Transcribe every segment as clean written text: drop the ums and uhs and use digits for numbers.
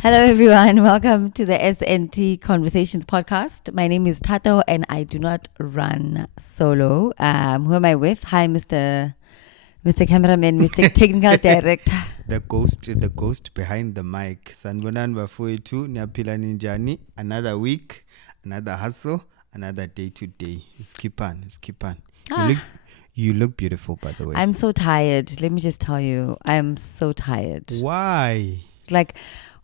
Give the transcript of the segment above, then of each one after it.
Hello, everyone. Welcome to the SNT Conversations podcast. My name is Thato, and I do not run solo. Who am I with? Hi, Mr. Cameraman, Mr. Technical Director. The ghost behind the mic. Sanbonan bafowethu niyaphila ninjani? Another week, another hustle, another day to day. Skip on. You look beautiful, by the way. I'm so tired. Let me just tell you, I'm so tired. Why? Like,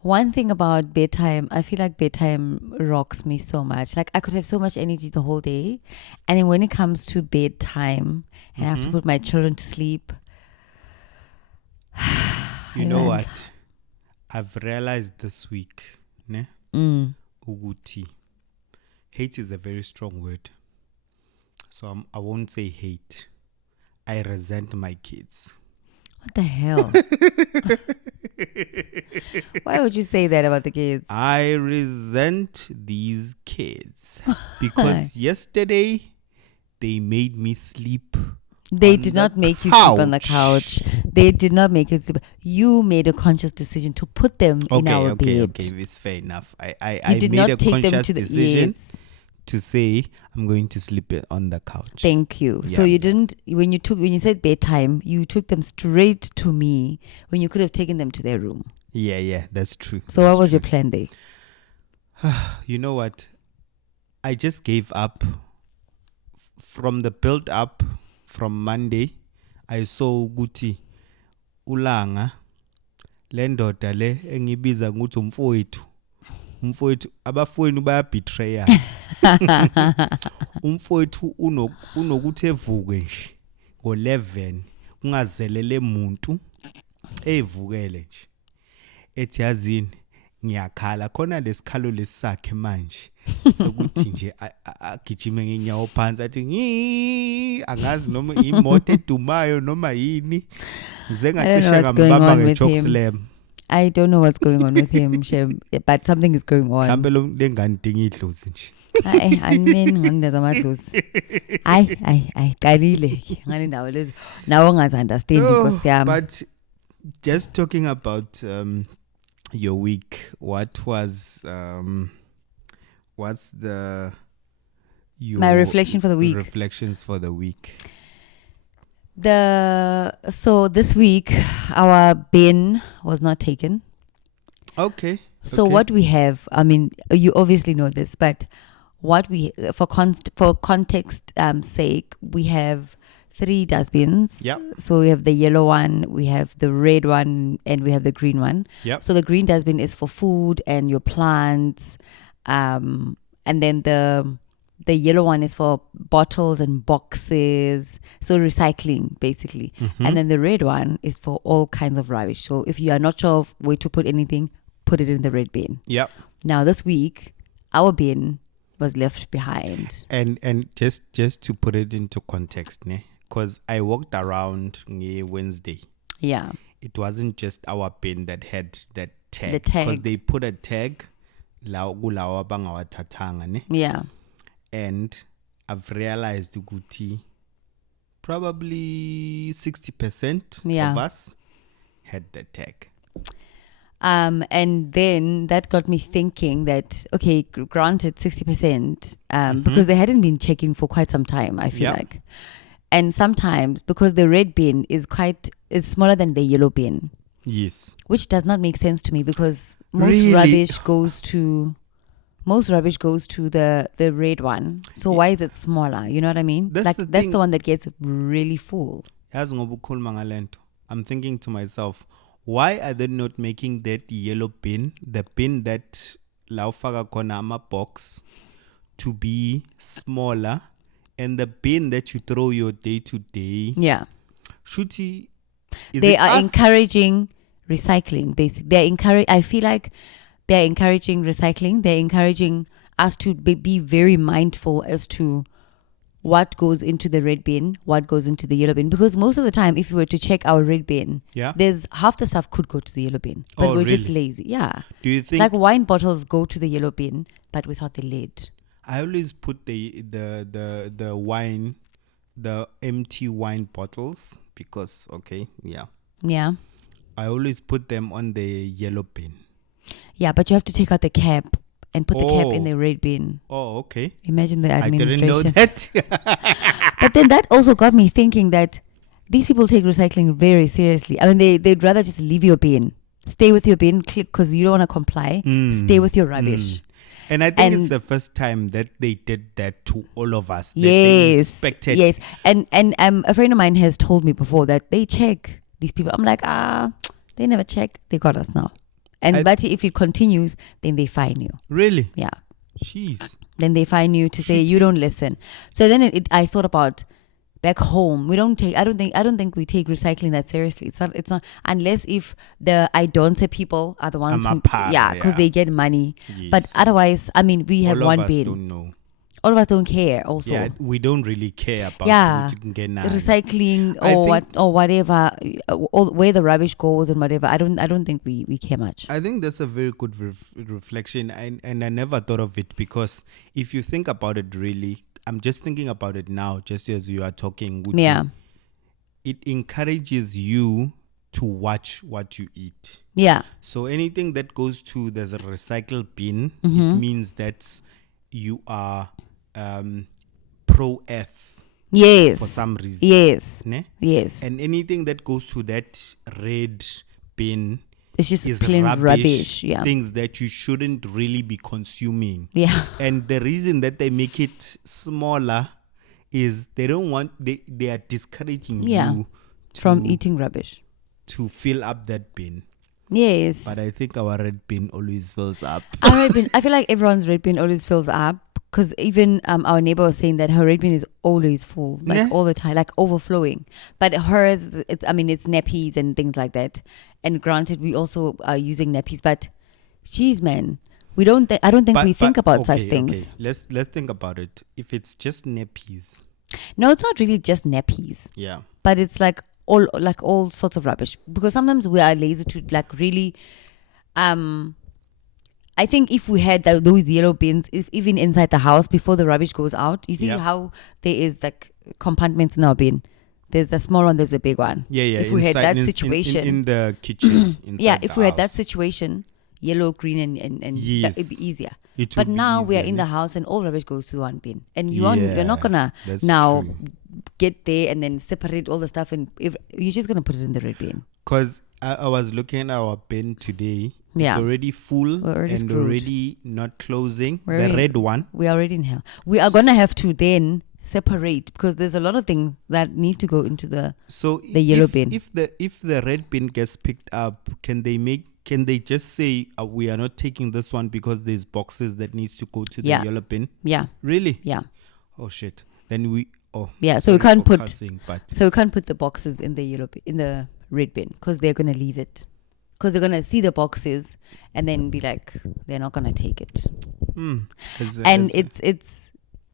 one thing about bedtime, I feel like bedtime rocks me so much. Like, I could have so much energy the whole day. And then when it comes to bedtime and I have to put my children to sleep. You know what? I've realized this week, ne? Uguti. Hate is a very strong word. So I won't say hate. I resent my kids. What the hell? Why would you say that about the kids? I resent these kids because yesterday they made me sleep. They did not make you sleep on the couch. They did not make you sleep. You made a conscious decision to put them in our bed. Okay, it's fair enough. I did made not a take them conscious to the decision yes. to say I'm going to sleep on the couch. Thank you. Yeah. So you didn't when you said bedtime, you took them straight to me when you could have taken them to their room. Yeah, that's true. So that's what was true. your plan there? You know what? I just gave up from the build up from Monday. I saw Guti ulanga lendoda le engibiza nguthi umfowethu abafowenu bayabetray umfowethu unokuthi evuke nje ngo11 ungazelele umuntu evukele nje ethi yazini ngiyakhala khona lesikhalo lesakhe manje sokuthi nje agijime ngenyawo phansi athi angazi noma imoto edumayo noma yini ngize ngacisha ngambamba ngejoke slam. I don't know what's going on with him, Shem, but something is going on. Mhlambe lo lengane dinga idlozi nje. Animeni ngoneza amadlozi. Ay qalile ngale ndawo lezi nawo ungazi understand inkosi yami. But just talking about your week, what's my reflection for the week? Reflections for the week. So this week our bin was not taken. Okay. So what we have, I mean, you obviously know this, but what we for context sake, we have 3 dustbins. Yep. So we have the yellow one, we have the red one, and we have the green one. Yep. So the green dustbin is for food and your plants, and then the yellow one is for bottles and boxes, so recycling basically. And then the red one is for all kinds of rubbish. So if you are not sure of where to put anything, put it in the red bin. Yep. Now this week, our bin was left behind. And just to put it into context, ne? Because I walked around Wednesday. Yeah. It wasn't just our bin that had that tag. The tag. Because they put a tag kulawa bangawathathanga, ne? Yeah. And I've realized ukuthi probably 60% of us had the tag. And then that got me thinking that, okay, granted 60%, because they hadn't been checking for quite some time, I feel like. And sometimes because the red bin is smaller than the yellow bin. Yes. Which does not make sense to me because most rubbish goes to the red one. So why is it smaller? You know what I mean? That's the one that gets really full. I'm thinking to myself, why are they not making that yellow bin, the bin that laufaka konama box, to be smaller, and the bin that you throw your day to day? Yeah. They are encouraging recycling. Basically, I feel like they're encouraging recycling. They're encouraging us to be very mindful as to what goes into the red bin, what goes into the yellow bin. Because most of the time, if you were to check our red bin, there's half the stuff could go to the yellow bin. But we're just lazy. Yeah. Do you think... Like wine bottles go to the yellow bin, but without the lid. I always put the wine, the empty wine bottles, because, I always put them on the yellow bin. Yeah, but you have to take out the cap and put the cap in Oh. the red bin. Oh, okay. Imagine the I administration. didn't know that. But then that also got me thinking that these people take recycling very seriously. I mean, they'd rather just leave your bin. Stay with your bin, click, because you don't want to comply. Stay with your rubbish. And I think And- it's the first time that they did that to all of us. That they Yes. inspected. Yes. And a friend of mine has told me before that they check these people. I'm like, they never check. They got us now. And but if it continues, then they fine you. Really? Yeah. Jeez. Then they fine you to say you don't listen. So then I thought about back home. We don't take. I don't think we take recycling that seriously. It's not unless if the I don't say people are the ones who Amapara, because yeah. they get money. Yes. But otherwise, I mean, we have all one of us bin. don't know. All of us don't care. Also, Yeah, we don't really care about Yeah. what you can get now. recycling I or think- what or whatever, where the rubbish goes and whatever. I don't think we care much. I think that's a very good reflection, and I never thought of it, because if you think about it, really, I'm just thinking about it now, just as you are talking. Guti, Yeah. it encourages you to watch what you eat. Yeah. So anything that goes to there's a recycle bin, Mm-hmm. it means that you are pro-earth Yes. for some reason. Yes. Ne? Yes. And anything that goes to that red bin It's just is plain rubbish. Yeah. things that you shouldn't really be consuming. Yeah. And the reason that they make it smaller is they don't want, they are discouraging Yeah. you From eating rubbish. to fill up that bin. Yes. But I think our red bin always fills up. Our red bin, I feel like everyone's red bin always fills up, because even our neighbor was saying that her red bin is always full, like Yeah. all the time, like overflowing. But hers, it's nappies and things like that. And granted, we also are using nappies, but geez, man, I don't think we think about such things. Okay. Let's think about it. If it's just nappies, No, it's not really just nappies, yeah. but it's like all sorts of rubbish, because sometimes we are lazy to like really I think if we had those yellow bins, even inside the house before the rubbish goes out, you see Yeah. how there is like compartments in our bin. There's a small one, there's a big one. Yeah. If we had that in- situation, in the kitchen, yeah, inside if the we had that house, situation, yellow, green, and Yes. it'd be easier. it But would be now we are easier, in ne? the house and all rubbish goes to one bin, and you're not gonna that's now true. get there and then separate all the stuff, and if you're just gonna put it in the red bin. Because I was looking at our bin today. Yeah. It's already full We're already and screwed. already not closing. We're the already- red one. We are already in hell. We are gonna have to then separate, because there's a lot of things that need to go into the So The yellow if, bin. If the red bin gets picked up, can they just say we are not taking this one because there's boxes that needs to go to the Yeah. yellow bin? yeah Really? yeah Oh shit. Then we Yeah, so we sorry can't for put- cussing, but so we can't put the boxes in the in the red bin, because they're gonna leave it, because they're gonna see the boxes and then be like, they're not gonna take it. And it's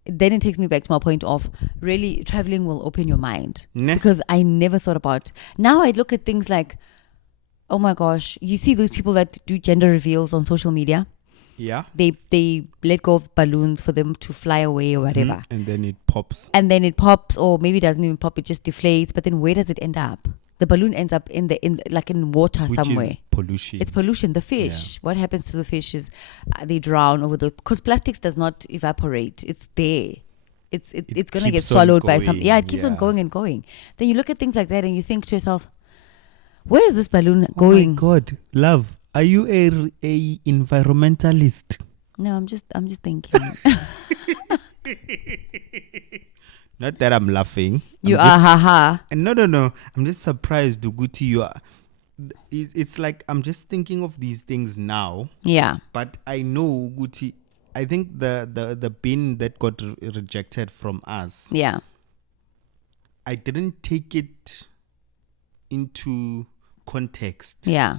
then it takes me back to my point of really traveling will open your mind, Ne? because I never thought about. Now I look at things like, oh my gosh, you see those people that do gender reveals on social media. yeah. They let go of balloons for them to fly away or whatever, And then it pops. and then it pops, or maybe it doesn't even pop, it just deflates. But then where does it end up? The balloon ends up in water Which somewhere. is pollution. It's pollution. The fish. What happens to the fish is they drown over because plastics does not evaporate. It's there. It's gonna get keeps on swallowed by some. going, Yeah, it keeps on yeah. going and going. Then you look at things like that and you think to yourself, where is this balloon Oh going? my God, love, are you a environmentalist? No, I'm just thinking. Not that I'm laughing. You I'm are, just- haha. No. I'm just surprised, Duguti. You are. It's like I'm just thinking of these things now, Yeah. but I know, Guti. I think the bin that got rejected from us, Yeah. I didn't take it into context. Yeah.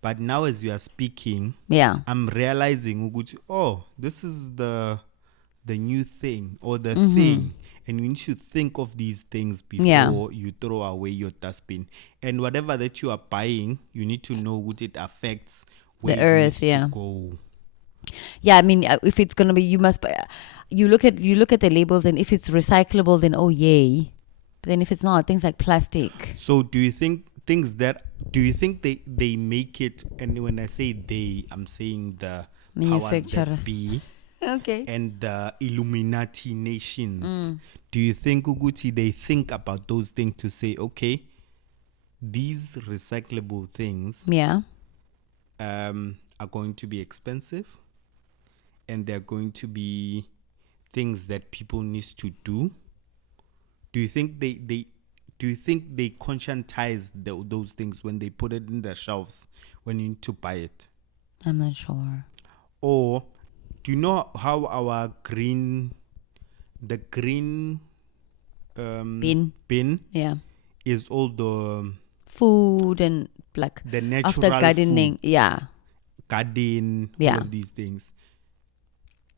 But now, as you are speaking, Yeah. I'm realizing, Uguti, oh, this is the new thing or the Mm-hmm. thing. And you need to think of these things before Yeah. you throw away your dustbin. And whatever that you are buying, you need to know what it affects where The it earth, needs to yeah. go. Yeah, I mean, if it's gonna be, you must. You look at the labels, and if it's recyclable, then oh yay. But then if it's not, things like plastic. So do you think things that, do you think they make it, and when I say they, I'm saying the powers Manufacturer. that be Okay. and the Illuminati nations. Do you think Uguti they think about those things to say, okay, these recyclable things Yeah. are going to be expensive, and they're going to be things that people need to do? Do you think they conscientize those things when they put it in their shelves when you need to buy it? I'm not sure. Or do you know how our green bin Yeah. is all the Food and like natural after gardening. foods, Yeah. garden, Yeah. all of these things,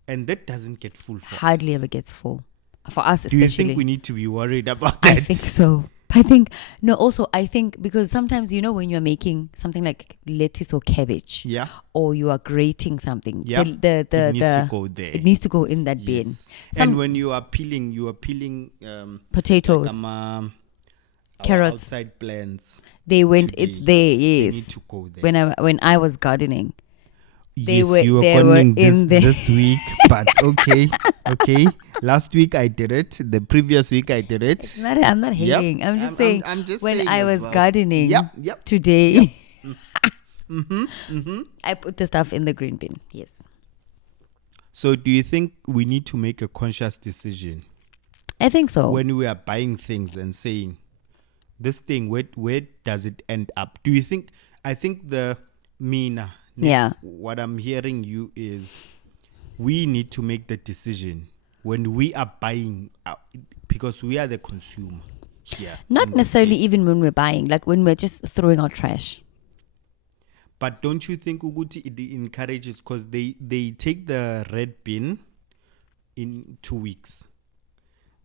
and that doesn't get full for Hardly us. ever gets full. For us, Do especially. you think we need to be worried about that? I think so. I think no. Also, I think because sometimes when you're making something like lettuce or cabbage, Yeah, or you are grating something, yeah. the It needs to go there. It needs to go in that bin. Yes. And when you are peeling Potatoes, like, our carrots. outside plants. They went. today, It's there. They Yes. need to go there. When I was gardening, they Yes, were- you were they were gardening in there. this week, but okay. Last week I did it. The previous week I did it. it's not. I'm not Yep. hating. I'm just saying. I'm just when saying I as was well. gardening Yep. today, I put the stuff in the green bin. Yes. So, do you think we need to make a conscious decision I think so. when we are buying things and saying, this thing, where does it end up? Do you think? I think Yeah. what I'm hearing you is, we need to make the decision when we are buying, because we are the consumer here. Not in this necessarily case. even when we're buying, like when we're just throwing out trash. But don't you think Uguti it encourages, because they take the red bin in 2 weeks.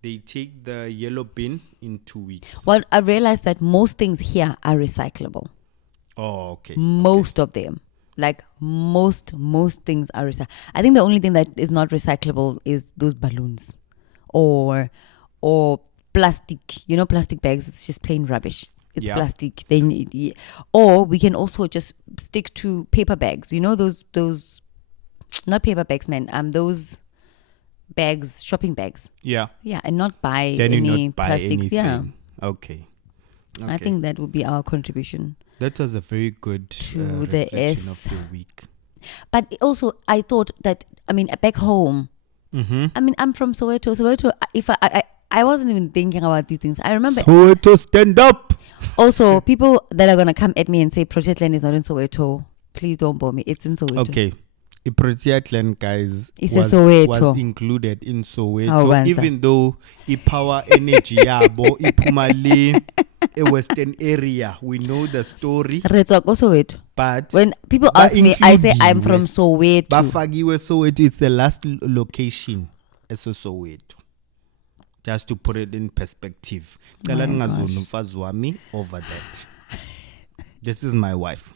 They take the yellow bin in 2 weeks. Well, I realized that most things here are recyclable. Oh, okay. Most of them. Like most things are recyclable. I think the only thing that is not recyclable is those balloons or plastic. Plastic bags, it's just plain rubbish. It's Yeah. plastic. They need, or we can also just stick to paper bags. Those not paper bags, man. Those bags, shopping bags. Yeah. Yeah, and not buy Then you any not buy plastics. anything. Yeah. Okay. I think that would be our contribution. That was a very good To the reflection of your week. But also, I thought that, back home, I'm from Soweto. Soweto, if I wasn't even thinking about these things. I remember Soweto, stand up. also people that are going to come at me and say Project Land is not in Soweto. Please don't bore me. It's in Soweto. Okay. Iprotiatlan, guys, It's was included in Soweto, even though Power Energy yabo ipumali a western area. We know the story, Soweto. but When people ask me, I say I'm from Soweto. Bafagiwe Soweto is the last location as a Soweto. Just to put it in perspective. Over that. This is my wife.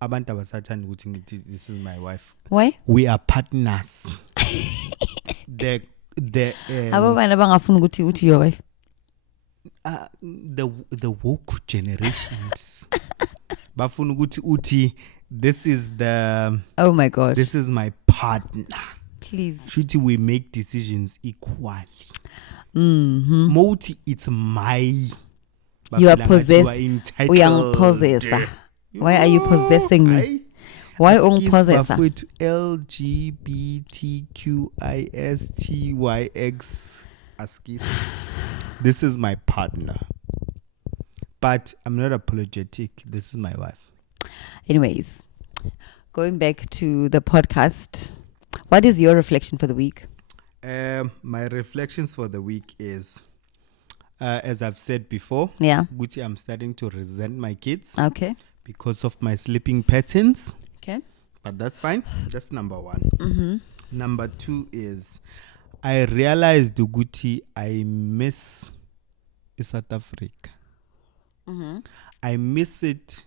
Abantu abasathanda ukuthi ngithi this is my wife. Why? We are partners. the Abobana bangafuna ukuthi uthi your wife. the woke generations. Bafuna ukuthi uthi this is the Oh my gosh. this is my partner. Please. Should we make decisions equally? Mm-hmm. It's my. You are possessed. possessor. Why are you possessing me? Why on possessor? LGBTQISTYX. Askis. This is my partner. But I'm not apologetic. This is my wife. Anyways, going back to the podcast, what is your reflection for the week? My reflections for the week is, as I've said before, Yeah. Gucci, I'm starting to resent my kids Okay. because of my sleeping patterns. Okay. But that's fine. That's number one. Mm-hmm. Number two is, I realized, Gucci, I miss South Africa. Mm-hmm. I miss it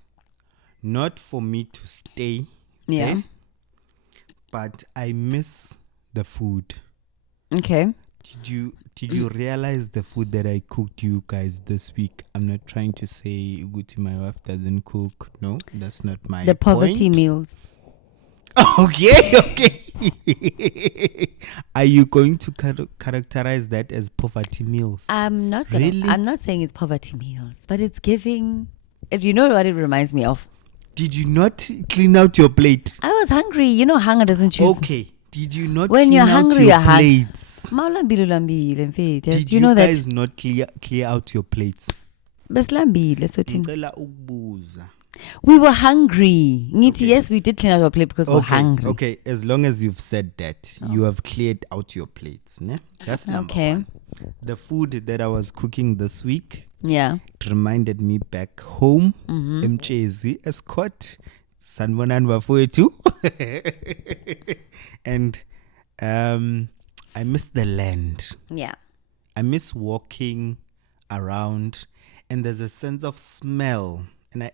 not for me to stay Yeah. there, but I miss the food. Okay. Did you realize the food that I cooked you guys this week? I'm not trying to say Guti, my wife doesn't cook. No, that's not my The poverty point. meals. Okay. Are you going to characterize that as poverty meals? I'm not gonna. Really? I'm not saying it's poverty meals, but it's giving. You know what it reminds me of? Did you not clean out your plate? I was hungry. You know, hunger doesn't choose. Okay. Did you not When clean you're out hungry, your you're hungry. plates? Did Did you know guys that? not clear out your plates? Beslambile, so thina. Ngicela ukubuza. We were hungry. Ngithi, Okay. yes, we did clean out our plate because we were hungry. Okay, as long as you've said that, you have cleared out your plates. Ne? That's number one. The food that I was cooking this week, Yeah. it reminded me back home. Mchezi Escort. Sanbonan Wafwetu. And I miss the land. Yeah. I miss walking around, and there's a sense of smell. And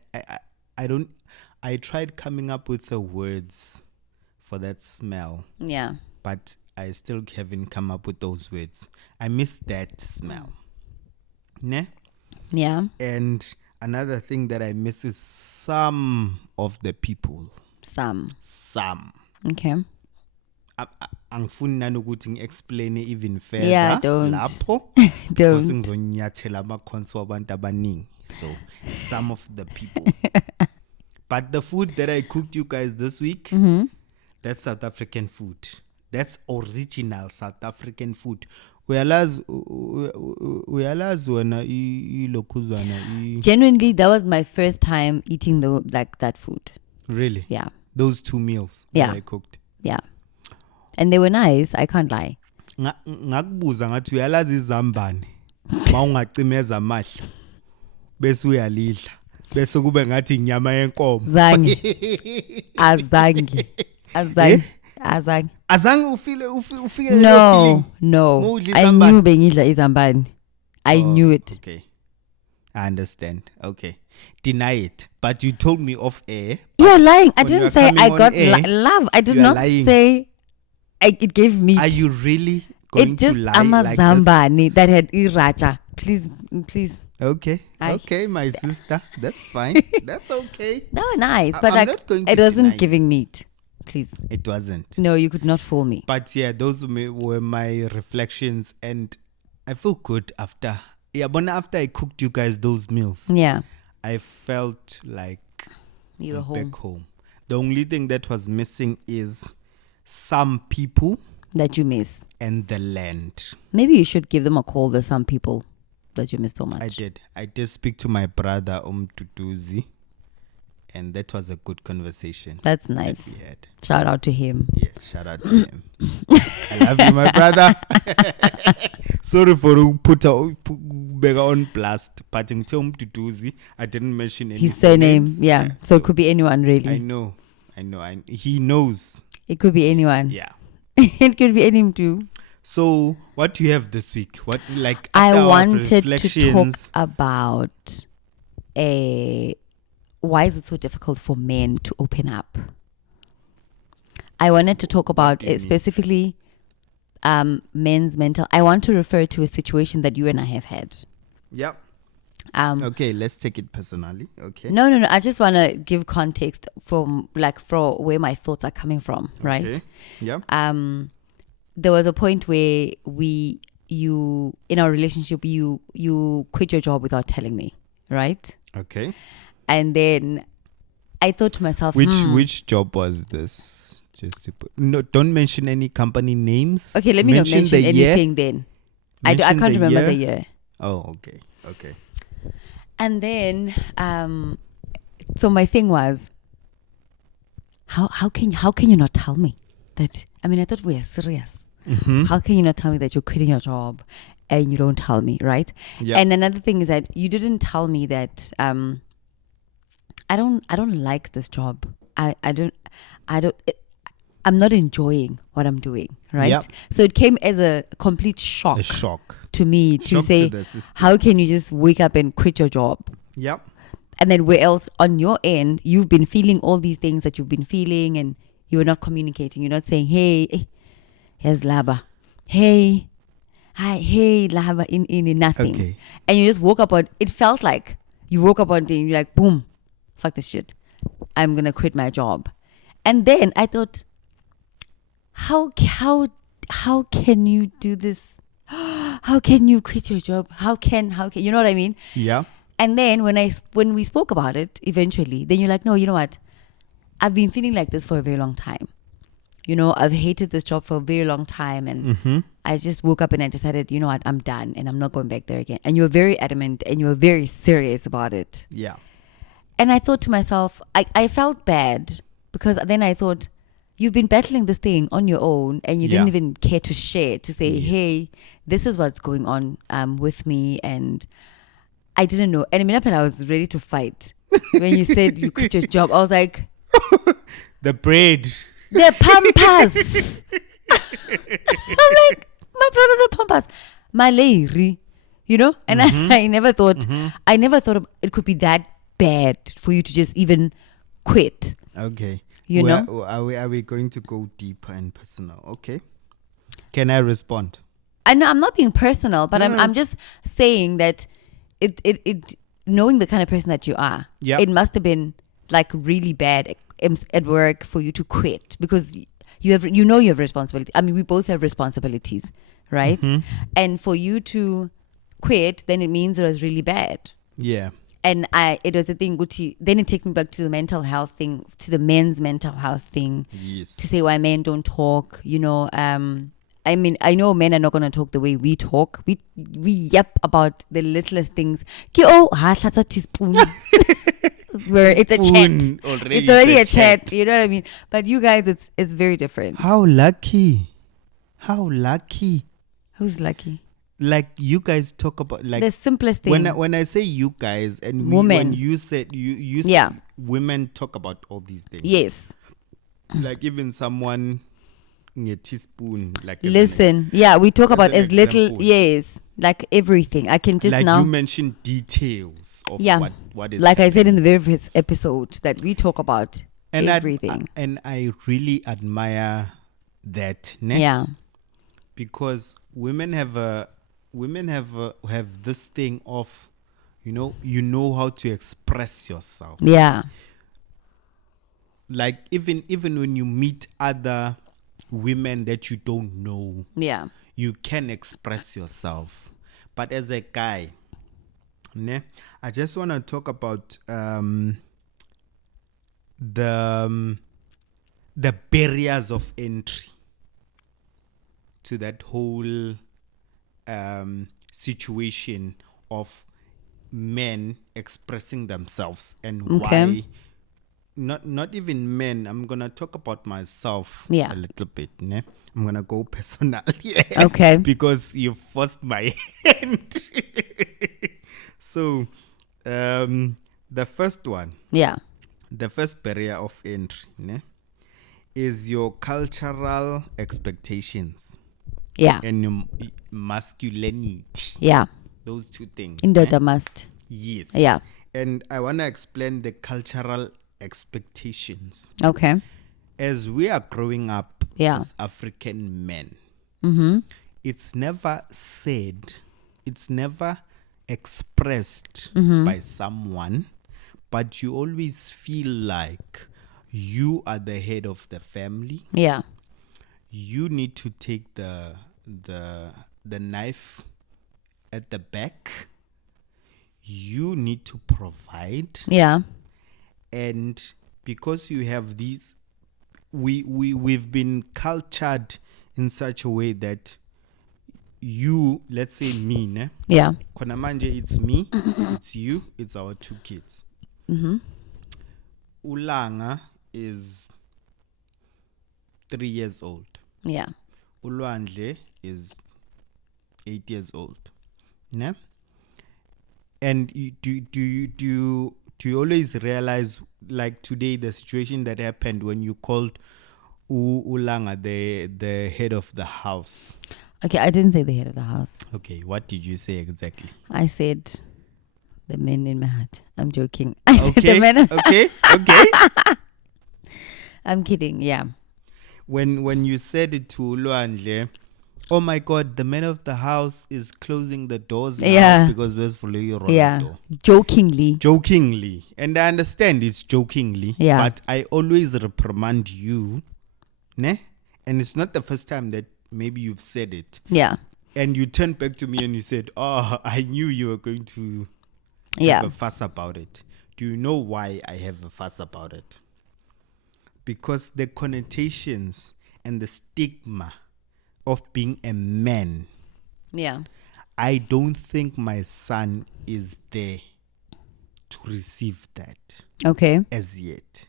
I tried coming up with the words for that smell, Yeah. but I still haven't come up with those words. I miss that smell. Ne? Yeah. And another thing that I miss is some of the people. Some. Okay. Angifuni nanokuthi ngi-explain even further. Yeah, don't. Lapho Don't. ngizonyathela ama-cons wabantu abaningi. So some of the people. But the food that I cooked you guys this week, that's South African food. That's original South African food. Uyalazi wena ilokhuzana. Genuinely, that was my first time eating that food. Really? Yeah. Those 2 meals Yeah. that I cooked. Yeah. And they were nice. I can't lie. Ngakubuza ngathi uyalazi izambane mawungacimeza amahla bese uyalidla bese kube ngathi inyama yenkomo. Zangi. Azangi. Azange ufile No. Mawudla I izambane. knew bengidla izambane. I knew it. Okay. I understand. Okay. Deny it. But you told me off air. You're lying. I when you didn't are say coming I on got air, love. I did you are not lying. say it gave meat. Are you really going It just to lie like this? amazambane that had iracha. Please. Okay. Aye. Okay, my sister. That's fine. That's okay. They were nice, but I'm like not going to it wasn't deny you. giving meat. Please. It wasn't. No, you could not fool me. But yeah, those were my reflections, and I feel good after. Yeah, but after I cooked you guys those meals, Yeah. I felt like You were I'm home. back home. The only thing that was missing is some people That you miss. and the land. Maybe you should give them a call. There's some people that you miss so much. I did speak to my brother Tutuzi, and that was a good conversation. That's that nice. we had. Shout out to him. Yeah, shout out to him. I love you, my brother. Sorry for put on blast, but until Tutuzi, I didn't mention any His surname. names. Yeah. So it could be anyone, really. I know. He knows. It could be anyone. Yeah. It could be anyone too. So, what do you have this week? What like? I after our wanted to talk reflections- about why is it so difficult for men to open up? I wanted to talk about do you mean? specifically men's mental. I want to refer to a situation that you and I have had. Yep. Okay, let's take it personally. Okay. No. I just want to give context from where my thoughts are coming from, right? Okay. Yeah. There was a point where you in our relationship you quit your job without telling me, right? Okay. And then I thought to myself, Which job was this? Just to put, no, don't mention any company names. okay, let me not mention the anything then. I Mention can't the remember year. the year. Oh, okay. Okay. And then so my thing was, how can you not tell me that? I mean, I thought we were serious. Mm-hmm. How can you not tell me that you're quitting your job and you don't tell me, right? Yeah. And another thing is that you didn't tell me that I don't like this job. I'm not enjoying what I'm doing, right? Yep. So it came as a complete shock, A shock. to me to Shock say, to the system. how can you just wake up and quit your job? Yep. And then where else on your end, you've been feeling all these things that you've been feeling and you were not communicating. You're not saying, hey, here's Laba. Hey, hi, hey, lahaba in nothing. Okay. And you just woke up on, it felt like you woke up one day and you're like, boom, fuck this shit. I'm going to quit my job. And then I thought, how can you do this? How can you quit your job? How can, you know what I mean? Yeah. And then when we spoke about it eventually, then you're like, no, you know what? I've been feeling like this for a very long time. You know, I've hated this job for a very long time. And I just woke up and I decided, you know what? I'm done and I'm not going back there again. And you were very adamant and you were very serious about it. Yeah. And I thought to myself, I felt bad because then I thought, you've been battling this thing on your own and you didn't even care to share, to say, hey, this is what's going on with me. And I didn't know. And I was ready to fight. When you said you quit your job, I was like, the bread. The pampas. I'm like, my brother, the pampas. My lady, you know? And I never thought, it could be that bad for you to just even quit. Okay. You know? Are we going to go deeper and personal? Okay. Can I respond? I know I'm not being personal, but I'm just saying that it knowing the kind of person that you are, it must have been like really bad at work for you to quit because you have responsibility. I mean, we both have responsibilities, right? And for you to quit, then it means it was really bad. Yeah. And it was a thing, Gucci. Then it takes me back to the mental health thing, to the men's mental health thing. Yes. To say why men don't talk, you know. I mean, I know men are not going to talk the way we talk. We yap about the littlest things. Teaspoon. Where it's a chat. It's already a chat. You know what I mean? But you guys, it's very different. How lucky. Who's lucky? Like you guys talk about like the simplest thing. When I say you guys and women. When you said you said women talk about all these things. Yes. Like even someone a teaspoon. Like listen, we talk about as little. Yes, like everything. I can just like now. You mentioned details of what is like happening. I said in the very first episode that we talk about and everything. I really admire that. Ne? Yeah. Because women have this thing of, you know how to express yourself. Yeah. Like even when you meet other women that you don't know, you can express yourself. But as a guy, I just want to talk about the barriers of entry to that whole situation of men expressing themselves and why not even men. I'm gonna talk about myself a little bit. Ne? I'm gonna go personal. Okay. Because you forced my hand. So the first one. Yeah. The first barrier of entry, ne, is your cultural expectations. Yeah. And your masculinity. Yeah. Those two things. Indoda must. Yes. Yeah. And I want to explain the cultural expectations. Okay. As we are growing up as African men, it's never said, it's never expressed by someone, but you always feel like you are the head of the family. Yeah. You need to take the knife at the back. You need to provide. Yeah. And because you have these, we've been cultured in such a way that you, let's say me, ne? Yeah. Konamanje, it's me, it's you, it's our two kids. Ulanga is 3 years old. Yeah. Ulwandle is 8 years old. Ne? And do you always realize, like today, the situation that happened when you called Ulanga the head of the house? Okay, I didn't say the head of the house. Okay, what did you say exactly? I said the men in my heart. I'm joking. I said Okay, the men. okay. I'm kidding. Yeah. When you said it to Ulwandle, Oh my God, the man of the house is closing the doors now Yeah. because there's fully your Yeah. door. Jokingly. Jokingly. And I understand it's jokingly. Yeah. But I always reprimand you. Ne? And it's not the first time that maybe you've said it. Yeah. And you turned back to me and you said, oh, I knew you were going to have a fuss about it. Do you know why I have a fuss about it? Because the connotations and the stigma of being a man, Yeah. I don't think my son is there to receive that Okay. as yet.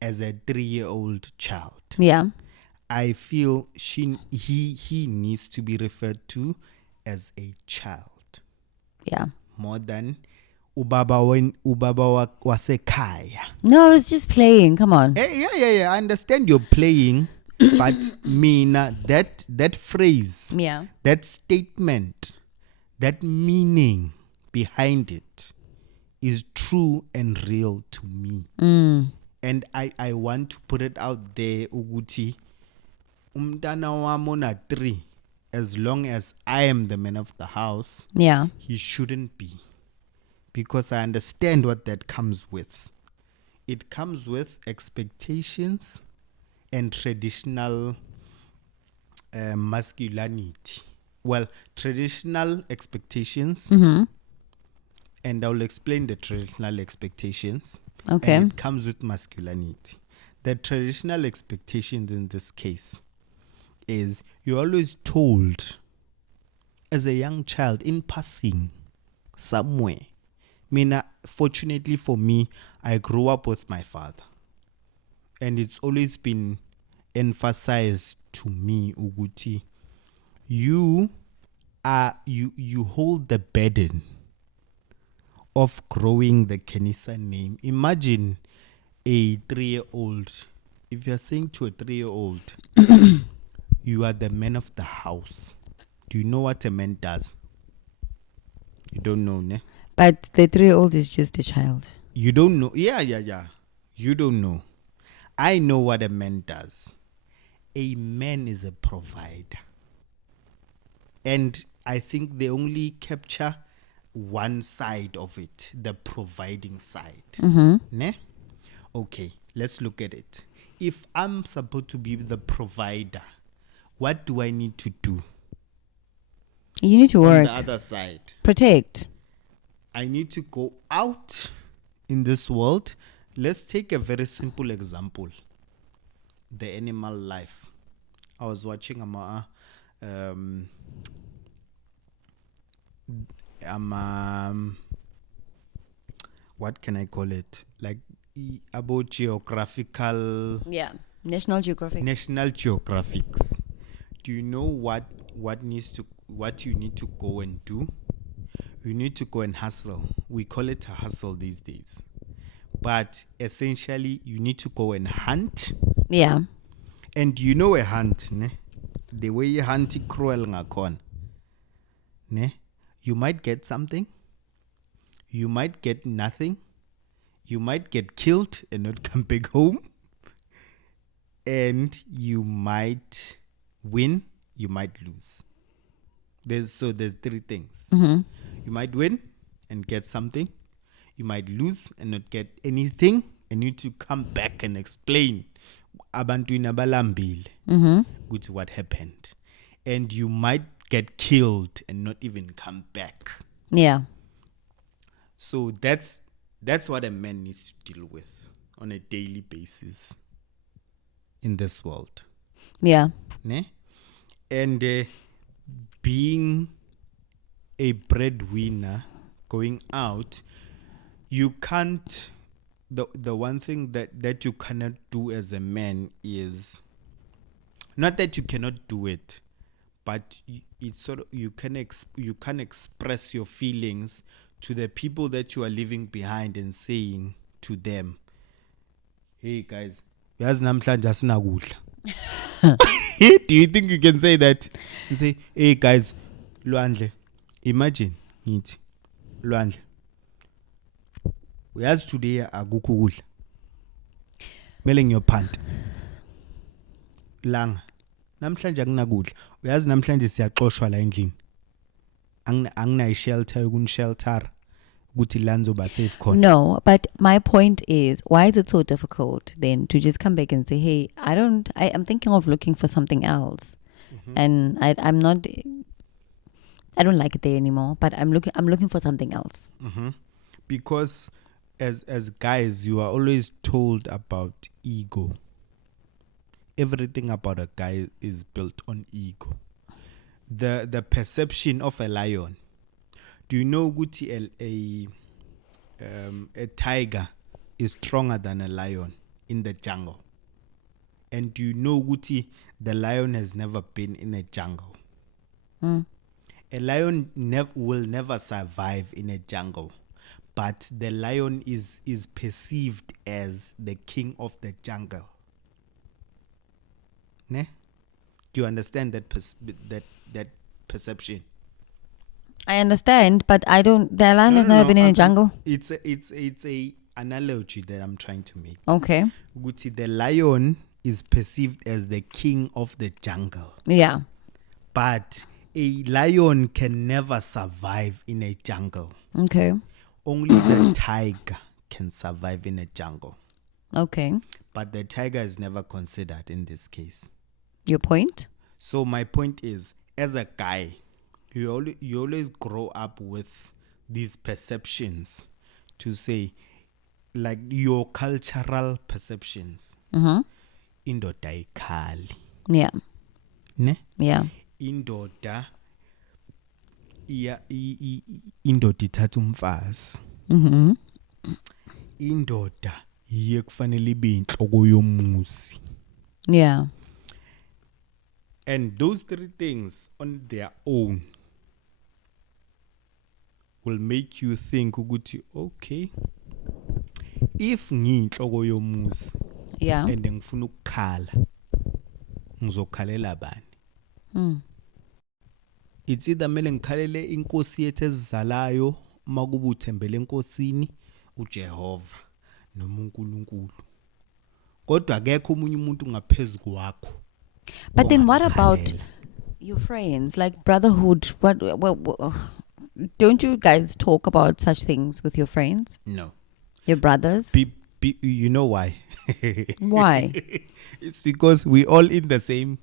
As a 3-year-old child, Yeah. I feel he needs to be referred to as a child Yeah. more than ubaba wasekhaya. No, I was just playing. Come on. Yeah. I understand you're playing, but Mina, that phrase, Yeah. that statement, that meaning behind it is true and real to me. And I want to put it out there, Uguti. Umntana wami ona 3, as long as I am the man of the house, Yeah. he shouldn't be. Because I understand what that comes with. It comes with expectations and traditional masculinity. Well, traditional expectations, and I'll explain the traditional expectations. Okay. And it comes with masculinity. The traditional expectations in this case is you're always told as a young child in passing somewhere. Fortunately for me, I grew up with my father. And it's always been emphasized to me, Uguti, you hold the burden of growing the Khenisa name. Imagine a 3-year-old. If you're saying to a 3-year-old, you are the man of the house. Do you know what a man does? You don't know, ne? But the 3-year-old is just a child. You don't know. Yeah. You don't know. I know what a man does. A man is a provider. And I think they only capture one side of it, the providing side. Ne? Okay, let's look at it. If I'm supposed to be the provider, what do I need to do? You need to On work. the other side, Protect. I need to go out in this world. Let's take a very simple example. The animal life. I was watching what can I call it? Like about geographical. Yeah. National Geographic. National Geographics. Do you know what you need to go and do? You need to go and hustle. We call it a hustle these days. But essentially, you need to go and hunt. Yeah. And you know a hunt, ne? The way you hunt cruel ngakon. Ne? You might get something. You might get nothing. You might get killed and not come back home. And you might win, you might lose. There's 3 things. You might win and get something. You might lose and not get anything. And you need to come back and explain abantu inabalambile which what happened. And you might get killed and not even come back. Yeah. So that's what a man needs to deal with on a daily basis in this world. Yeah. Ne? And being a breadwinner, going out, you can't. The one thing that you cannot do as a man is not that you cannot do it, but it's sort of you can express your feelings to the people that you are leaving behind and saying to them, "Hey guys, yazi namhlanje asinakudla." Do you think you can say that? And say, "Hey guys, Lwandle, imagine ngithi Lwandle, uyazi today akukho ukudla. Mele ngiyophanta. Langa, namhlanje akunakudla uyazi namhlanje siyaxoshwa la endlini angina shelter ukunishelter ukuthi la ngizoba safe khona. No, but my point is, why is it so difficult then to just come back and say, hey, I'm thinking of looking for something else. And I don't like it there anymore, but I'm looking for something else. Because as guys, you are always told about ego. Everything about a guy is built on ego. The perception of a lion. Do you know Guti a tiger is stronger than a lion in the jungle? And do you know Guti the lion has never been in a jungle? A lion will never survive in a jungle. But the lion is perceived as the king of the jungle. Ne? Do you understand that that perception? I understand, but I don't. The lion has never been in a jungle. It's a analogy that I'm trying to make. Okay. Guti, the lion is perceived as the king of the jungle. Yeah. But a lion can never survive in a jungle. Okay. Only the tiger can survive in a jungle. Okay. But the tiger is never considered in this case. Your point? So my point is, as a guy, you always grow up with these perceptions to say, like your cultural perceptions. Indoda ikhali. Yeah. Ne? Yeah. Indoda indoda ithatha umfazi. Indoda iye kufanele ibe inhloko yomuzi. Yeah. And those three things on their own will make you think ukuthi okay, if ngiyinhloko yomuzi, yeah, and ngifuna ukukhala, ngizokhalela bani? It's either mele ngikhalele inkosi yethu ezizalayo makuba uthembele enkosini uJehova noma uNkulunkulu. Kodwa akekho omunye umuntu ngaphezulu kwakho. But then what about your friends, like brotherhood? What don't you guys talk about such things with your friends? No. Your brothers? You know why? Why? It's because we all in the same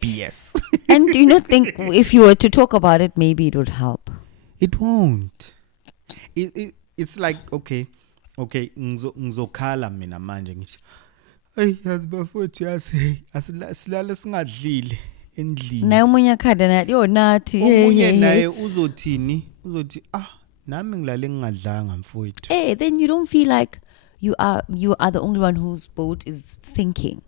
BS. And do you not think if you were to talk about it, maybe it would help? It won't. It's like, okay, ngizokhala mina manje ngithi hey yazi bafowethu yazi asilala singadlile endlini. Na umunye akhada nathi yo nathi umunye naye uzothi nami ngilale ngingadlanga mfowethu. Hey, then you don't feel like you are the only one whose boat is sinking.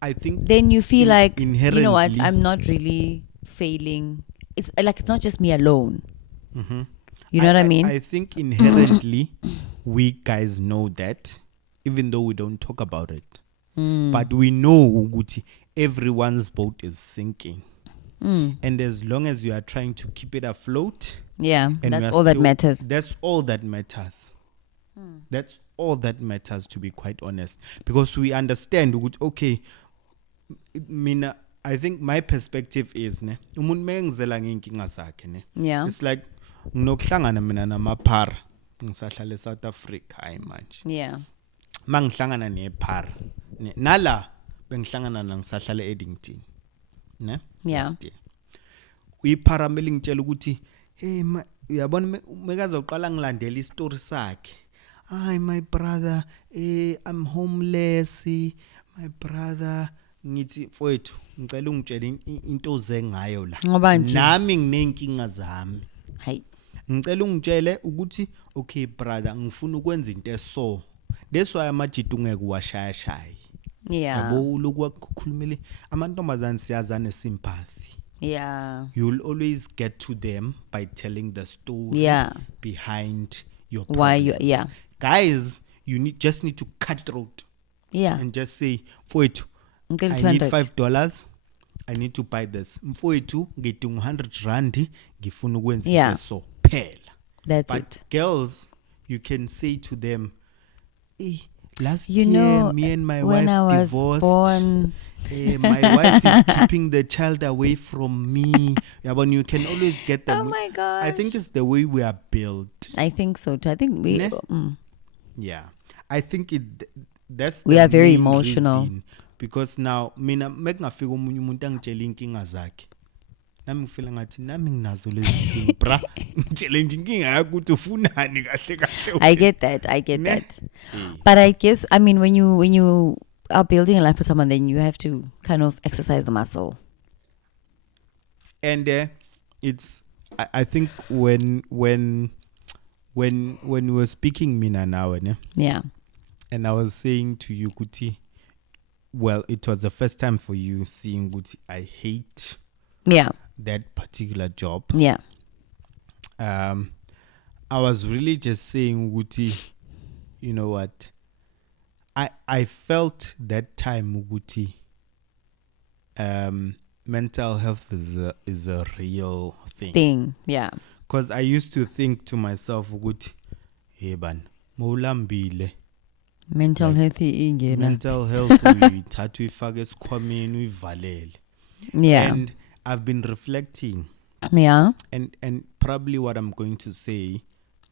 I think then you feel like, you know what, inherently, I'm not really failing. It's like it's not just me alone. You know what I mean? I think inherently we guys know that, even though we don't talk about it. But we know ukuthi everyone's boat is sinking. And as long as you are trying to keep it afloat, yeah, that's all that matters. That's all that matters. That's all that matters, to be quite honest. Because we understand, okay, I think my perspective is, umuntu mengizela ngenkinga zakhe, yeah, it's like nginokuhlangana mina namaphara ngisahlala eSouth Africa hayi manje. Yeah. Mangihlangana nephara nala bengihlangana na ngisahlala eEdington. Ne? Yeah. Uyiphara mele ngitshela ukuthi hey uyabona mekaza uqala ngilandela istory sakhe. Hi my brother, I'm homeless. My brother, ngithi mfowethu ngicela ungitshele into ozengayo la. Nami nginenkinga zami. Hayi. Ngicela ungitshele ukuthi okay brother ngifuna ukwenza into eso. That's why amajita ungeke washaya. Yeah. Yabo lokukhulumela amantombazane siyazana sympathy. Yeah. You'll always get to them by telling the story, yeah, behind your problems. Why you, yeah. Guys, you just need to cut throat. Yeah. And just say, mfowethu, I need $5. I need to buy this. Mfowethu, ngidinga 100 rand, ngifuna ukwenza yeah, so phela. That's but it. Girls, you can say to them, last you year know, me and my when wife I was divorced. born, My wife is keeping the child away from me. Yeah, but you can always get them. Oh my gosh. I think it's the way we are built. I think so too. I think we Ne? Yeah, I think that's we the are very main emotional. reason. Because now mina mekungafika omunye umuntu angitshela inkinga zakhe, nami ngifela ngathi nami nginazo lezi nkinga bra, ngitshele nje inkinga yakho ukuthi ufunani kahle kahle. I get that. I get Ne? that. But I guess I mean when you are building a life for someone, then you have to kind of exercise the muscle. And it's I think when we were speaking mina now, ne? Yeah. And I was saying to you, Kuti, well, it was the first time for you seeing Guti. I hate that particular job. Yeah. I was really just saying, Guti, you know what? I felt that time, Guti, mental health is a real thing. Yeah. Because I used to think to myself, Guti, hey ban, moulambile. Mental health ingena. Mental health uyithatha uyifake esikhwameni uyivalele. Yeah. And I've been reflecting. Yeah. And probably what I'm going to say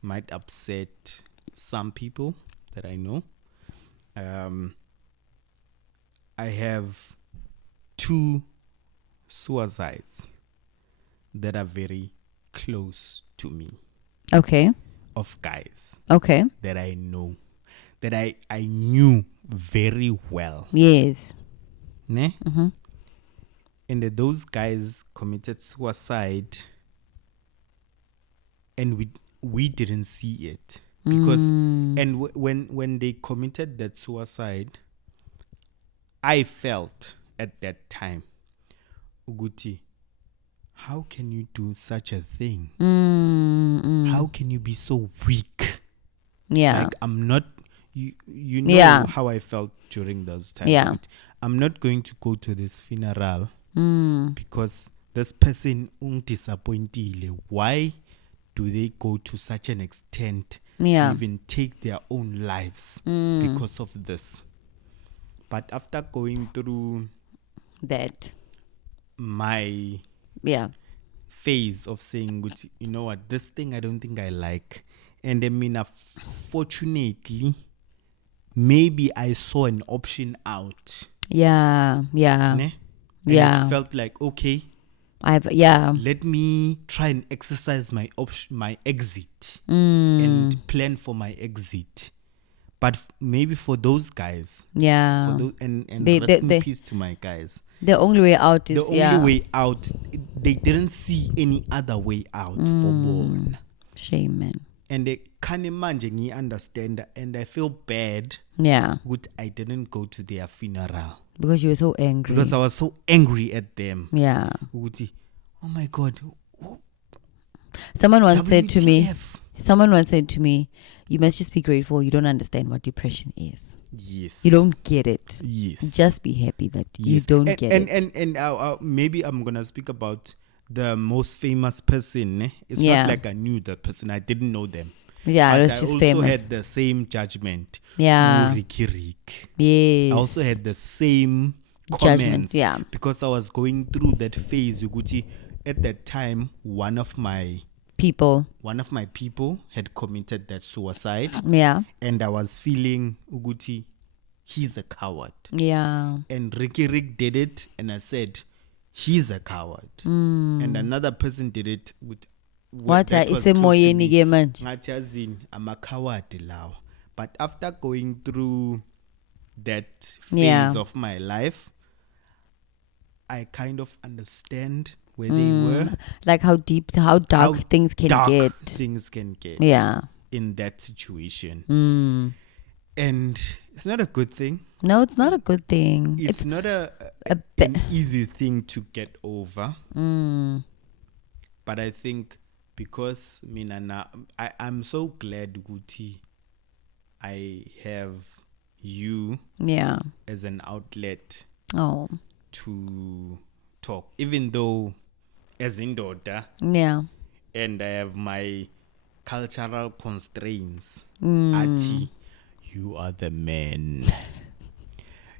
might upset some people that I know. I have 2 suicides that are very close to me. Okay. Of guys. Okay. That I know. That I knew very well. Yes. Ne? Mm-hmm. And those guys committed suicide, and we didn't see it because and when they committed that suicide, I felt at that time, Uguti, how can you do such a thing? How can you be so weak? Yeah. Like I'm not. You know how I felt during those times. Yeah. I'm not going to go to this funeral because this person disappointed. Why do they go to such an extent to even take their own lives because of this? But after going through that, my phase of saying, you know what, this thing I don't think I like. And I mean, fortunately, maybe I saw an option out. Yeah. Ne? And it felt like, okay, let me try and exercise my exit and plan for my exit. But maybe for those guys, for those, and rest in peace to my guys. The only way out is the only way out. They didn't see any other way out for born. Shame, man. And they can't imagine, understand, and I feel bad. Yeah. I didn't go to their funeral. Because you were so angry. Because I was so angry at them. Yeah. Oh my God. Someone once said to me, you must just be grateful you don't understand what depression is. Yes. You don't get it. Yes. Just be happy that you don't get it. And maybe I'm going to speak about the most famous person. It's not like I knew the person. I didn't know them. Yeah, but it was just famous. I also had the same judgment. Yeah. Ricky Rick. Yes. I also had the same judgment. Comments. Yeah. Because I was going through that phase. At that time, one of my people had committed that suicide. Yeah. And I was feeling, he's a coward. Yeah. And Ricky Rick did it, and I said, he's a coward. And another person did it with what is a moyeni ngathi I'm a coward now. But after going through that phase of my life, I kind of understand where they were, like how dark things can get. Yeah. In that situation. And it's not a good thing. No, it's not a good thing. It's not an easy thing to get over. But I think because I'm so glad, Guti, I have you as an outlet to talk. Even though as in daughter, and I have my cultural constraints. Ati, you are the man.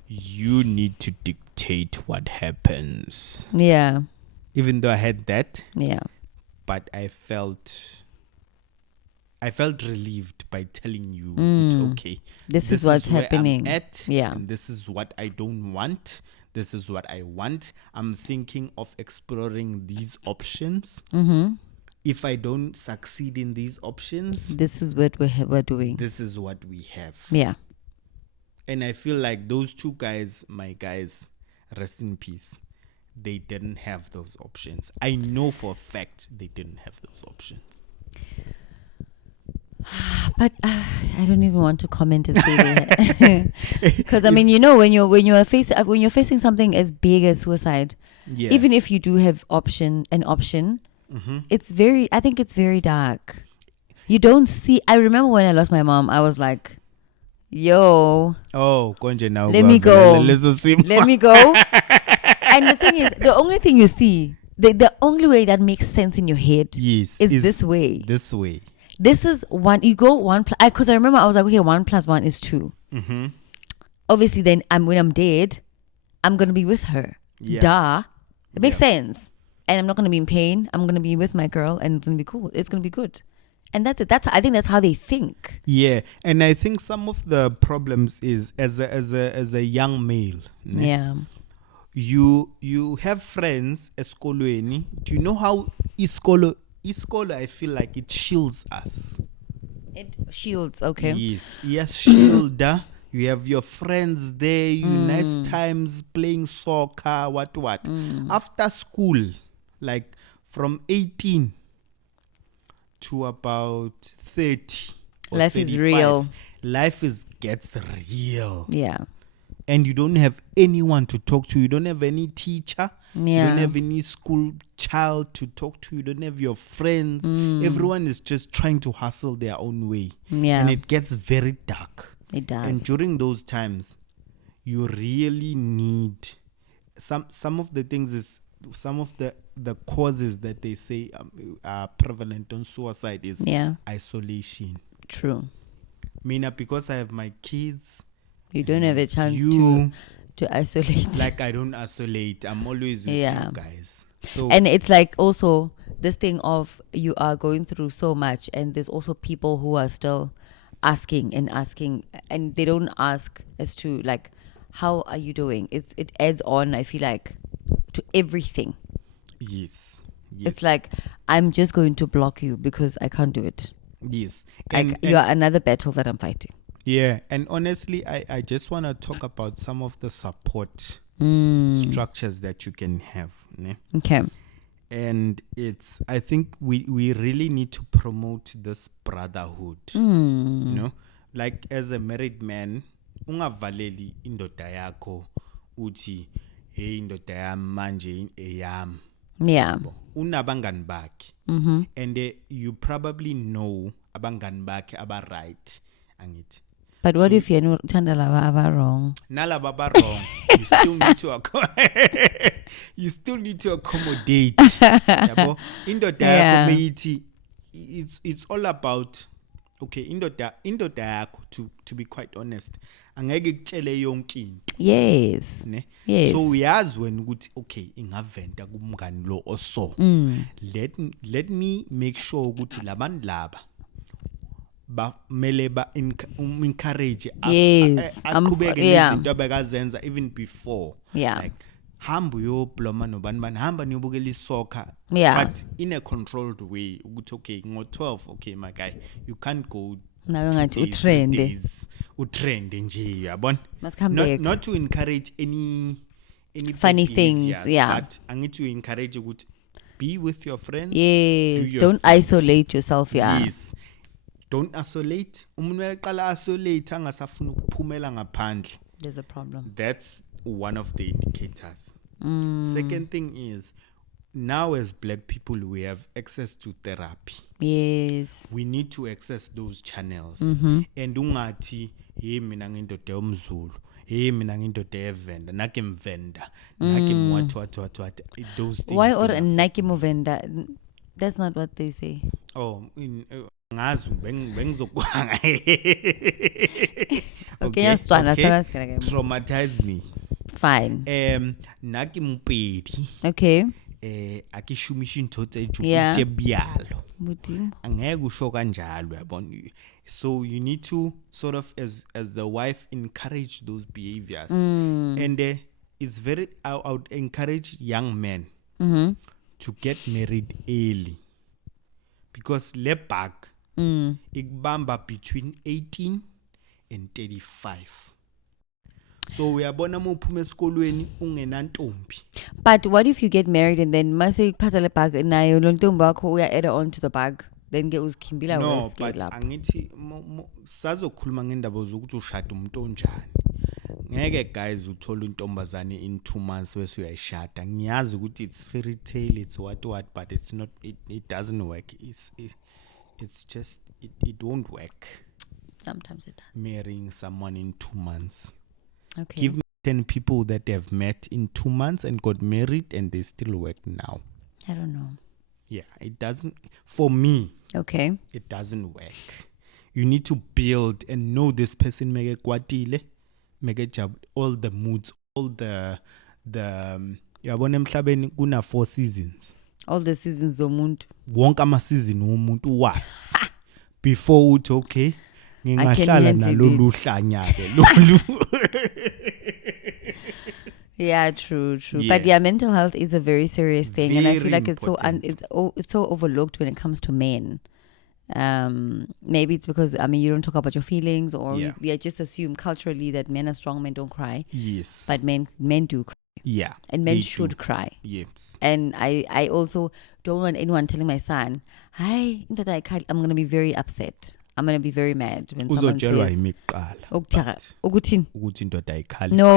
You need to dictate dictate what happens. Yeah. Even though I had that, Yeah. but I felt relieved by telling you, okay, This is what's where happening. I'm at, Yeah. and this is what I don't want. This is what I want. I'm thinking of exploring these options. If I don't succeed in these options, This is what we're doing. this is what we have. Yeah. And I feel like those two guys, my guys, rest in peace, they didn't have those options. I know for a fact they didn't have those options. But I don't even want to comment and say that, because I mean, you know, when you're facing something as big as suicide, Yeah. even if you do have an option, I think it's very dark. You don't see. I remember when I lost my mom, I was like, yo, Oh, Konje now. let me go. Let Let me go. And the thing is, the only thing you see, the only way that makes sense in your head Yes. is this way. This way. This is one. You go one. Because I remember I was like, okay, 1 + 1 is 2. Obviously, then when I'm dead, I'm gonna be with her. Yeah. Duh. It makes sense. And I'm not gonna be in pain. I'm gonna be with my girl, and it's gonna be cool. It's gonna be good. And that's it. I think that's how they think. Yeah, and I think some of the problems is as a young male. Ne? Yeah. You have friends eskolweni. Do you know how iskolo I feel like it shields us. It shields. Okay. Yes, shielder. You have your friends there, you nice times playing soccer, what. After school, like from 18 to about 30 or Life is 35, real. Life gets real. Yeah. And you don't have anyone to talk to. You don't have any teacher. You Yeah. don't have any school child to talk to. You don't have your friends. Everyone is just trying to hustle their own way. Yeah. And it gets very dark. It does. And during those times, you really need some of the things is some of the causes that they say are prevalent on suicide is isolation. True. Mina, because I have my kids, You don't have a chance to isolate. Like I don't isolate. I'm always with you guys. So and it's like also this thing of you are going through so much, and there's also people who are still asking, and they don't ask as to like, how are you doing? It adds on, I feel like, to everything. Yes. It's like, I'm just going to block you because I can't do it. Yes. Like you are another battle that I'm fighting. Yeah. And honestly, I just want to talk about some of the support structures that you can have. Ne? Okay. And I think we really need to promote this brotherhood. You know, like as a married man, ungavaleli indoda yakho uthi hey indoda yami manje eyami. Yeah. Unabangani bakhe. And you probably know abangani bakhe aba right angithi. But what if you're uthanda laba aba wrong? Nalaba aba wrong. You still need to accommodate. Yabo indoda yakho meyithi it's all about okay indoda yakho to be quite honest angeke kutshele yonke into. Yes. Ne? Yes. So uyazi wena ukuthi okay ingaventa kumngani lo oso. Let me make sure ukuthi labantu laba mele ba encourage aqhubeke nezinto abekazenza even before. Like hamba uyobloma nobani hamba niyobukela isoccer, but in a controlled way ukuthi okay ngo-12 okay my guy you can't go nawe ngathi utrend nje yabona, must come back. Not to encourage any funny things, but I need to encourage you to be with your friends. Yes, don't isolate yourself. Yes, don't isolate. Umuntu uyaqala isolate angasafuna ukuphumela ngaphandle. There's a problem. That's one of the indicators. Second thing is, now as black people we have access to therapy. Yes, we need to access those channels. And ungathi hey mina ngindoda yomzulu, hey mina ngindoda yevenda nake mvenda nake what those things. Why or nake mvenda? That's not what they say. Oh, ngazi bengizokwanga. Okay, Traumatize me. Fine. Naki mpedi. Okay. Akishumisha into tse Yeah. byalo. Mutim. Angeke usho kanjalo yabona. So you need to sort of as the wife encourage those behaviors. And it's very I would encourage young men to get married early. Because le bag ikbamba between 18 and 35. So uyabona uma uphuma esikolweni ungenantombi. But what if you get married and then mase kuphatha le bag nayo lo ntombi wakho uya add on to the bag? Then get uzikhimbila No, but angithi sazokhuluma ngendaba zokuthi ushada umuntu onjani. Ngeke guys uthola intombazane in 2 months bese uyayishada. Ngiyazi ukuthi it's fairy tale, it's what, but it's not. It doesn't work. It's just it won't work. Sometimes it does. Marrying someone in 2 months. Okay. Give me 10 people that have met in 2 months and got married and they still work now. I don't know. Yeah, it doesn't. For me, okay, it doesn't work. You need to build and know this person. Mege kwatile, mege job, all the moods, all the yabona emhlabeni kuna 4 seasons. All the seasons zomuntu. Wonke ama season womuntu wazi. Before uthi okay, ngingahlala nalolu hlanya ke lolu. Yeah, true. Yeah. But yeah, mental health is a very serious thing, and I feel like it's so overlooked when it comes to men. Maybe it's because you don't talk about your feelings, or we just assume culturally that men are strong, men don't cry. Yes, but men do cry. Yeah, and men should cry. Yes, and I also don't want anyone telling my son, "Hi, I'm gonna be very upset. I'm gonna be very mad when someone says, no,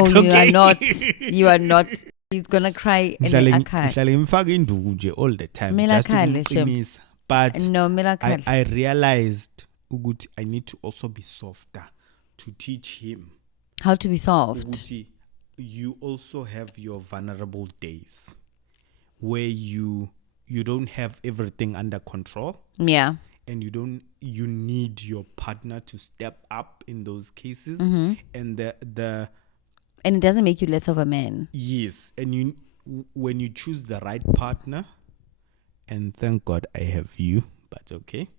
you are not. You are not. He's gonna cry and all the time. But no, I realized I need to also be softer to teach him how to be soft. You also have your vulnerable days where you don't have everything under control. Yeah. And you need your partner to step up in those cases. And and it doesn't make you less of a man. Yes. And when you choose the right partner, and thank God I have you, but okay.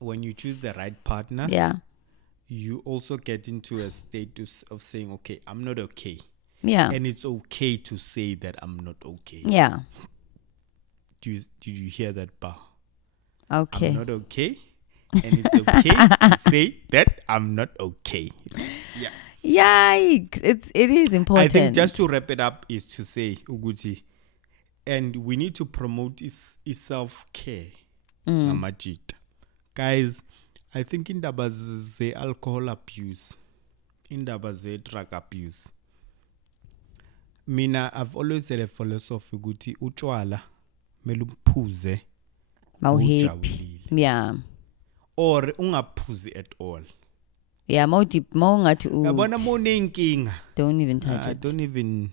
When you choose the right partner, you also get into a status of saying, okay, I'm not okay. Yeah. And it's okay to say that I'm not okay. Yeah. Did you hear that, Ba? Okay. I'm not okay. And it's okay to say that I'm not okay. Yeah. Yikes. It is important. I think just to wrap it up is to say, Uguti, and we need to promote is self-care. Namajit. Guys, I think in the alcohol abuse, in the drug abuse, Mina, I've always said a philosophy, Guti, uchwala, melumpuze, yeah. Or ungaphuzi at all. Yeah, don't even touch it. Don't even.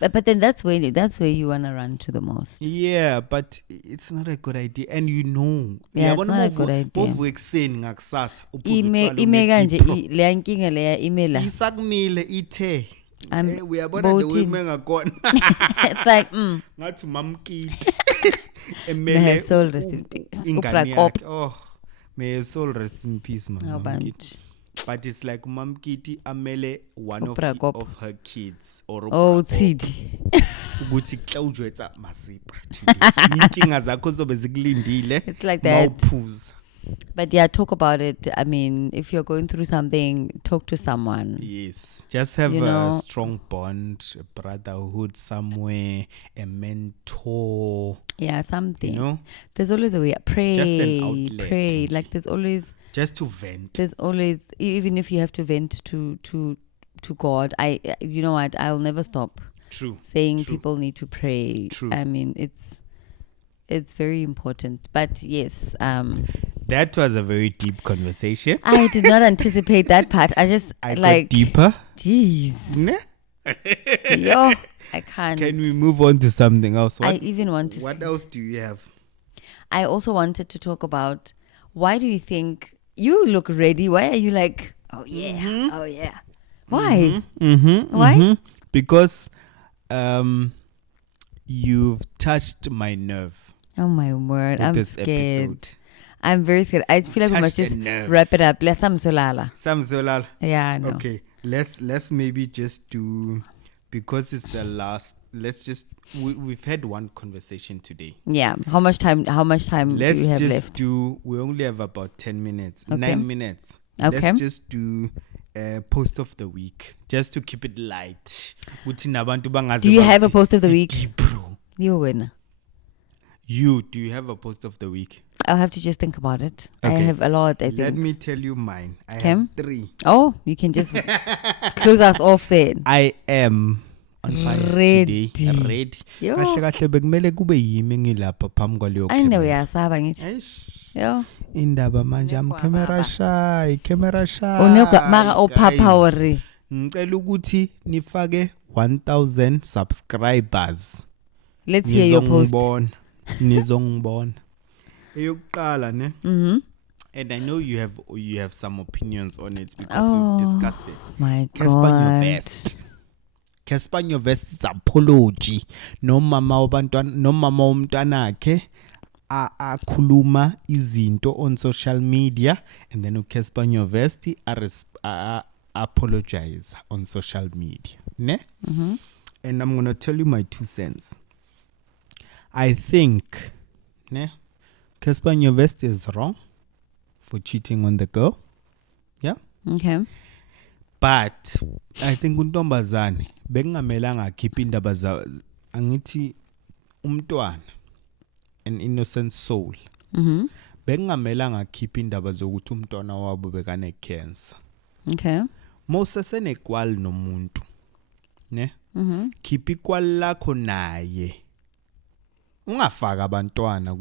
But then that's where you wanna run to the most. Yeah, but it's not a good idea, and you know. Yeah, it's not a good idea. It's like may her soul rest in peace. Oh, may her soul rest in peace, man. But it's like Mam Kitty amele one of her kids or Tidi. It's like that. But yeah, talk about it. I mean, if you're going through something, talk to someone. Yes. Just have a strong bond, a brotherhood somewhere, a mentor. Yeah, something. You know? There's always a way. Pray. Just an outlet. Pray. Like there's always just to vent. There's always, even if you have to vent to God, you know what, I'll never stop saying people need to pray. I mean, it's very important. But yes, that was a very deep conversation. I did not anticipate that part. I got deeper. Jeez. Yo, I can't. Can we move on to something else? I even want to. What else do you have? I also wanted to talk about, why do you think you look ready? Why are you like, oh yeah, oh yeah? Why? Why? because you've touched my nerve. Oh my word, with I'm this scared. episode. I'm very scared. I feel like we must Touched just a nerve. wrap it up. Let's solala. Sam Solal. Yeah, I know. Okay, let's maybe just do, because it's the last. Let's just we've had one conversation today. Yeah. How much time do Let's you have just left? do. We only have about 10 minutes. Okay. 9 minutes. Okay. Let's just do post of the week, just to keep it light. Do you have a post of the week? You win. Do you have a post of the week? I'll have to just think about it. I Okay. have a lot, I Let think. me tell you mine. I Okay. have 3. Oh, you can just close us off then. I am on fire Ready. today. Ready. Yo. Kahle kahle bekumele kube yimi ngilapha phambi kwaleyo I know camera. uyasaba ngithi. Eish. Yo. Indaba manje am camera shy. Mara opapa Guys, ori. ngicela ukuthi nifake 1000 subscribers. Let's hear your post. Nizongibona. Eyokuqala ne. Mhm. And I know you have some opinions on it because Oh, we've discussed it. My Cassper and God. Vest. Cassper and Vest is apology. No mama womntwana akhe akhuluma izinto on social media, and then uCassper and Vest apologize on social media. Ne? Mhm. And I'm gonna tell you my 2 cents. I think ne, Cassper and Vest is wrong for cheating on the girl. Yeah? Okay. But I think untombazane bekungamelanga akhiphe indaba angithi umntwana, an innocent soul. Mhm. Bekungamelanga akhiphe indaba zokuthi umntwana wabo bekane cancer. Okay. Mose senekwali nomuntu. Ne? Mhm. Khipha ikwali lakho naye. Ungafaka abantwana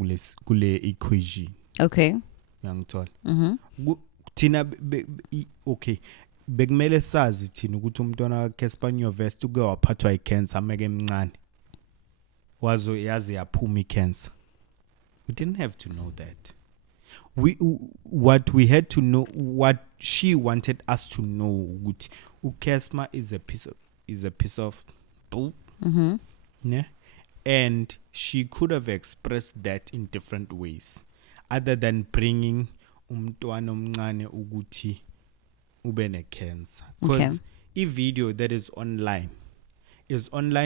kule equation. Okay. Uyangithola? Mhm. Thina okay. Bekumele sazi thina ukuthi umntwana kaCassper and Vest uke waphathwa icancer ameke emncane. Wazo yazi yaphuma icancer. We didn't have to know that. What we had to know, what she wanted us to know, ukuthi uCassper is a piece of poop. Mhm. Yeah? And she could have expressed that in different ways, other than bringing umntwana omncane ukuthi ube ne cancer. Because Okay. video that is online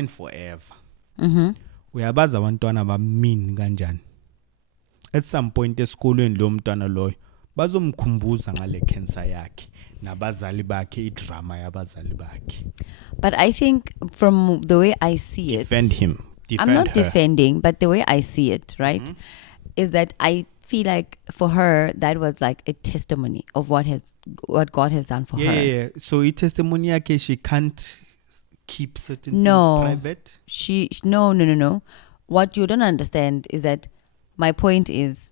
forever. Mhm. Uyabaza abantwana bamini kanjani. At some point esikolweni lo mntwana loyo bazomkhumbuza ngale cancer yakhe nabazali bakhe, idrama yabazali bakhe. But I think from the way I see Defend it, him. I'm not her. defending, but the way I see it, right, is that I feel like for her that was like a testimony of what God has done for her. Yeah. So in testimony yake, she can't keep certain things private. No. What you don't understand is that my point is,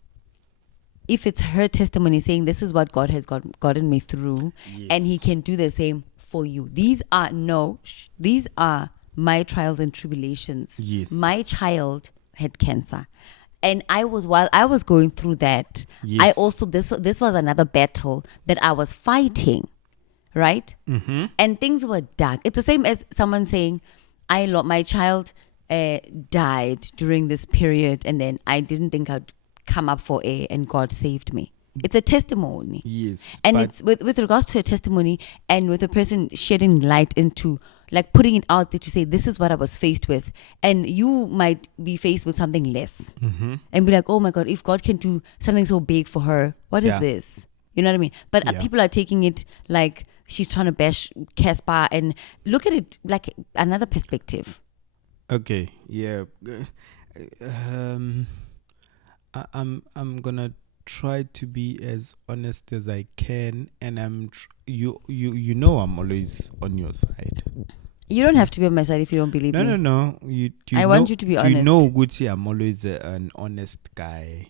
if it's her testimony saying this is what God has gotten me through, and He can do the same for you. These are my trials and tribulations. Yes. My child had cancer, and while I was going through that, Yes. I also this was another battle that I was fighting, right? Mm-hmm. And things were dark. It's the same as someone saying, my child died during this period, and then I didn't think I'd come up for air, and God saved me. It's a testimony. Yes. And it's with regards to a testimony, and with a person shedding light into, like, putting it out there to say, this is what I was faced with. And you might be faced with something less. Mm-hmm. And be like, oh my God, if God can do something so big for her, what is this? You know what I mean? But people are taking it like she's trying to bash Cassper, and look at it like another perspective. Okay. Yeah. I'm gonna try to be as honest as I can, and you know I'm always on your side. You don't have to be on my side if you don't believe me. No. I want you to be honest. You know, Gucci, I'm always an honest guy,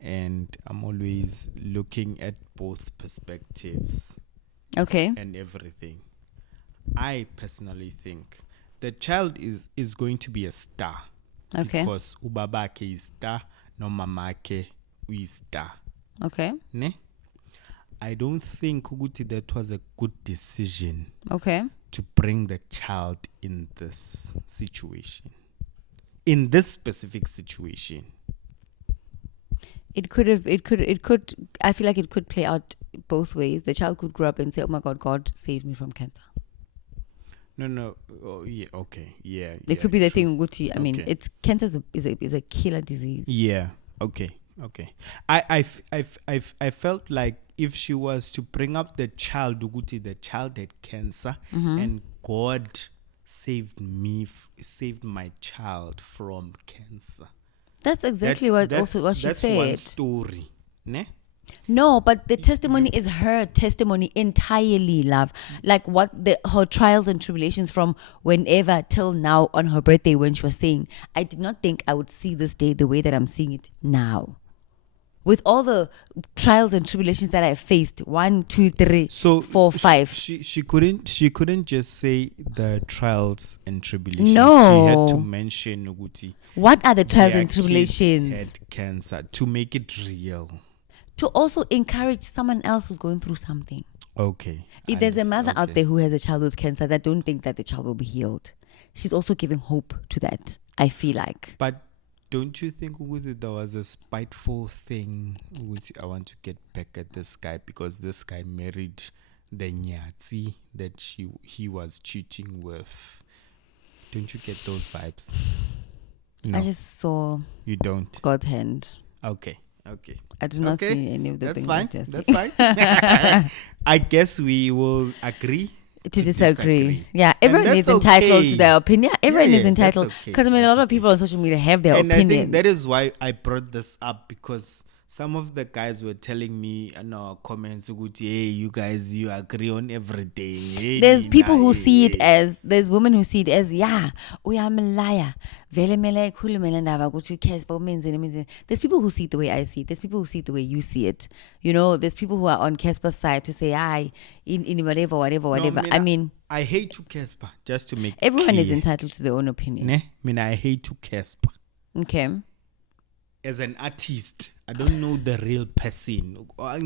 and I'm always looking at both perspectives. Okay. And everything. I personally think the child is going to be a star. Okay. Because ubabake is star, no mamake is star. Okay. Ne? I don't think ukuthi that was a good decision Okay. to bring the child in this situation? In this specific situation? It could, I feel like it could play out both ways. The child could grow up and say, oh my God, God saved me from cancer. No. Oh, yeah, okay. Yeah. It could be the thing, Gucci. I mean, Okay. it's cancer is a killer disease. Yeah. Okay. I felt like if she was to bring up the child, Uguti, the child had cancer, and God saved my child from cancer. That's exactly what she that's said. one story, ne? No, but the testimony is her testimony entirely, love. Like her trials and tribulations from whenever till now on her birthday, when she was saying, I did not think I would see this day the way that I'm seeing it now. With all the trials and tribulations that I faced, 1, 2, 3, 4, 5. She couldn't just say the trials and tribulations. No. She had to mention Uguti. What are the trials their and tribulations? kids had cancer to make it real. To also encourage someone else who's going through something. Okay. If there's a mother out there who has a child with cancer that don't think that the child will be healed, she's also giving hope to that, I feel like. But don't you think there was a spiteful thing which I want to get back at this guy because this guy married the Nyatsi that he was cheating with? Don't you get those vibes? No. I just saw You don't? God's hand. Okay. I do not see any of the That's things. fine. I just That's see. fine. I guess we will agree to disagree. Yeah, And everyone that's is entitled okay. to their opinion. Everyone is Yeah, entitled. that's okay. Because I mean, a lot of people on social media have their and opinions. I think that is why I brought this up, because some of the guys were telling me in our comments, hey, you guys, you agree on everything. Hey, There's people who hey, see it hey. as, there's women who see it as, yeah, I'm a liar. Vele mele khulumela ndaba ukuthi Cassper umenzeni. There's people who see it the way I see it. There's people who see it the way you see it. You know, there's people who are on Cassper's side to say, in whatever. No, I mean, I hate to Cassper, just to make everyone clear. is entitled to their own opinion. I hate to Cassper. Okay. As an artist, I don't know the real person. I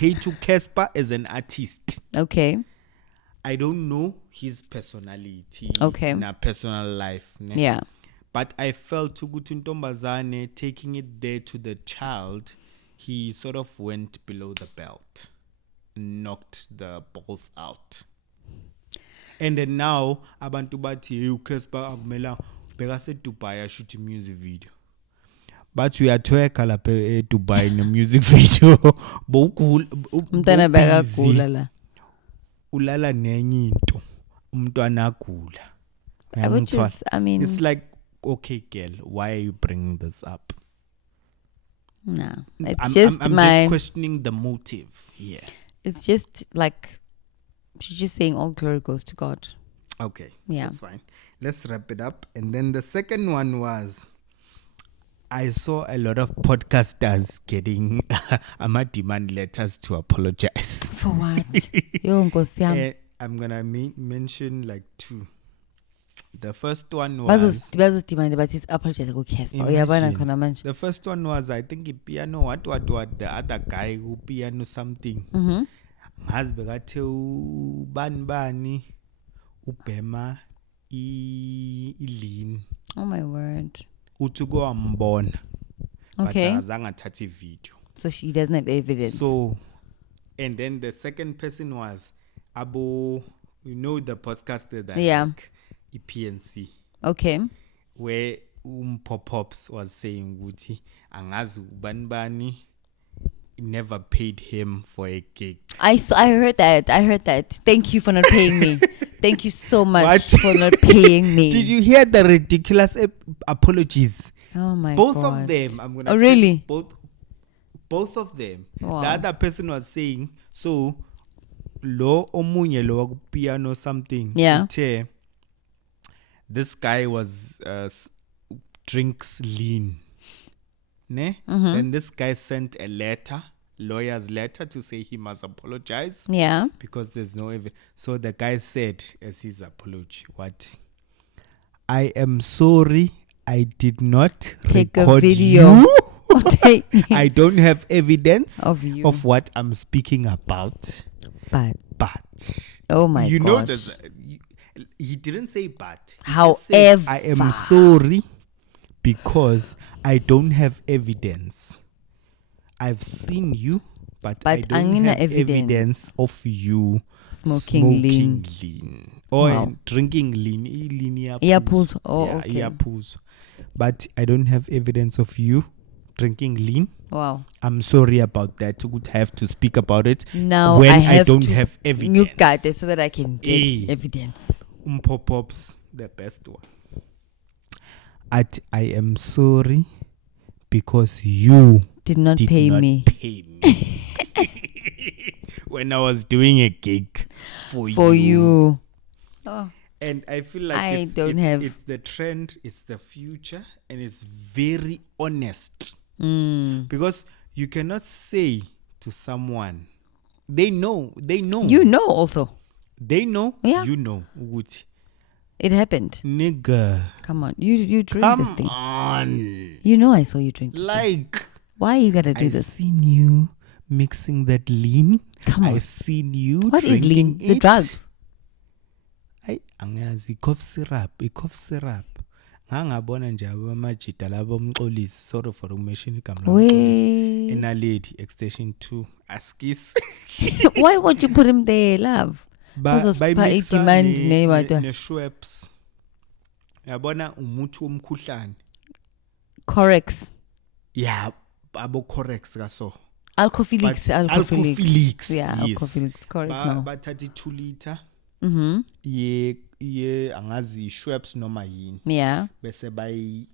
hate to Cassper as an artist. Okay. I don't know his personality. Okay. In a personal life. Ne? Yeah. But I felt Tugutu Ntombazane taking it there to the child, he sort of went below the belt, knocked the balls out. And then now, abantu bathi Cassper akumela bekase Dubai shoot a music video. But we are twerka lapha Dubai in a music video. Mntana bekagula la. Ulala nenye into. Umntwana agula. Which is, I mean, it's like, okay, girl, why are you bringing this up? Nah, it's I'm just just questioning the motive here. It's just like she's just saying all glory goes to God. Okay, yeah, that's fine. Let's wrap it up. And then the second one was, I saw a lot of podcasters getting demand letters to apologize. For what? Yo, I'm gonna mention like two. The first one was demand about his apologize to Cassper. The first one was, I think he piano what the other guy who piano something. Ngazi bekathe ubani ubhema ilini. Oh my word. Uthi kwambona. Okay. But azange athathe video. So she doesn't have evidence. So, and then the second person was Abo, you know, the podcaster that like PNC. Okay. Where Pop-Pops was saying Guti angazi ubani never paid him for a gig. I heard that. Thank you for not paying me. Thank you so much for not paying me. Did you hear the ridiculous apologies? Oh my both God. Of them. I'm gonna. Oh really? Both of them. Wow. The other person was saying, so lo omunye lo piano something. Yeah. This guy was drinks lean. Ne? Mm-hmm. Then this guy sent a lawyer's letter to say he must apologize. Yeah. Because there's no evidence. So the guy said as his apology, what? I am sorry, I did not take record a video. You. I don't have evidence of you. of what I'm speaking about. But Oh my you know gosh. he didn't say but. He just said, I am However. sorry because I don't have evidence. I've seen you, but I don't angina have evidence of you Smoking lean. or Wow. drinking lean. Lean Iyaphuza. Oh, okay. iyaphuza. But I don't have evidence of you drinking lean. Wow. I'm sorry about that. Would have to speak about it Now when I don't to have evidence. You got it so that I can get Hey. evidence. Pop-ups, the best one. I am sorry because you Did not did pay not me pay me when I was doing a gig for you. Oh. And I feel like it's the trend, it's the future, and it's very honest. Because you cannot say to someone, they know. You know also. They know, yeah. You know. It happened. Nigga. Come on. You drink this thing. Come on. You know I saw you drink this like thing. Why you gotta do this? I seen you mixing that lean. Come on. I seen you What is lean? it. Is it drugs? Angazi cough syrup. Ngangabona nje abamajita labo umxolisi. Sorry for mention igama lomxolisi. Enaledi extension 2 askis. Why won't you put him there, love? By demand name Schweppes. Yabona umuthi womkhuhlane. Correx. Yeah, abo correx kaso. Alcophylix. Yeah, yes. Alcophylix. Correx now. Bathatha 2 liter. Yeah, angazi Schweppes noma yini. Yeah. Bese bay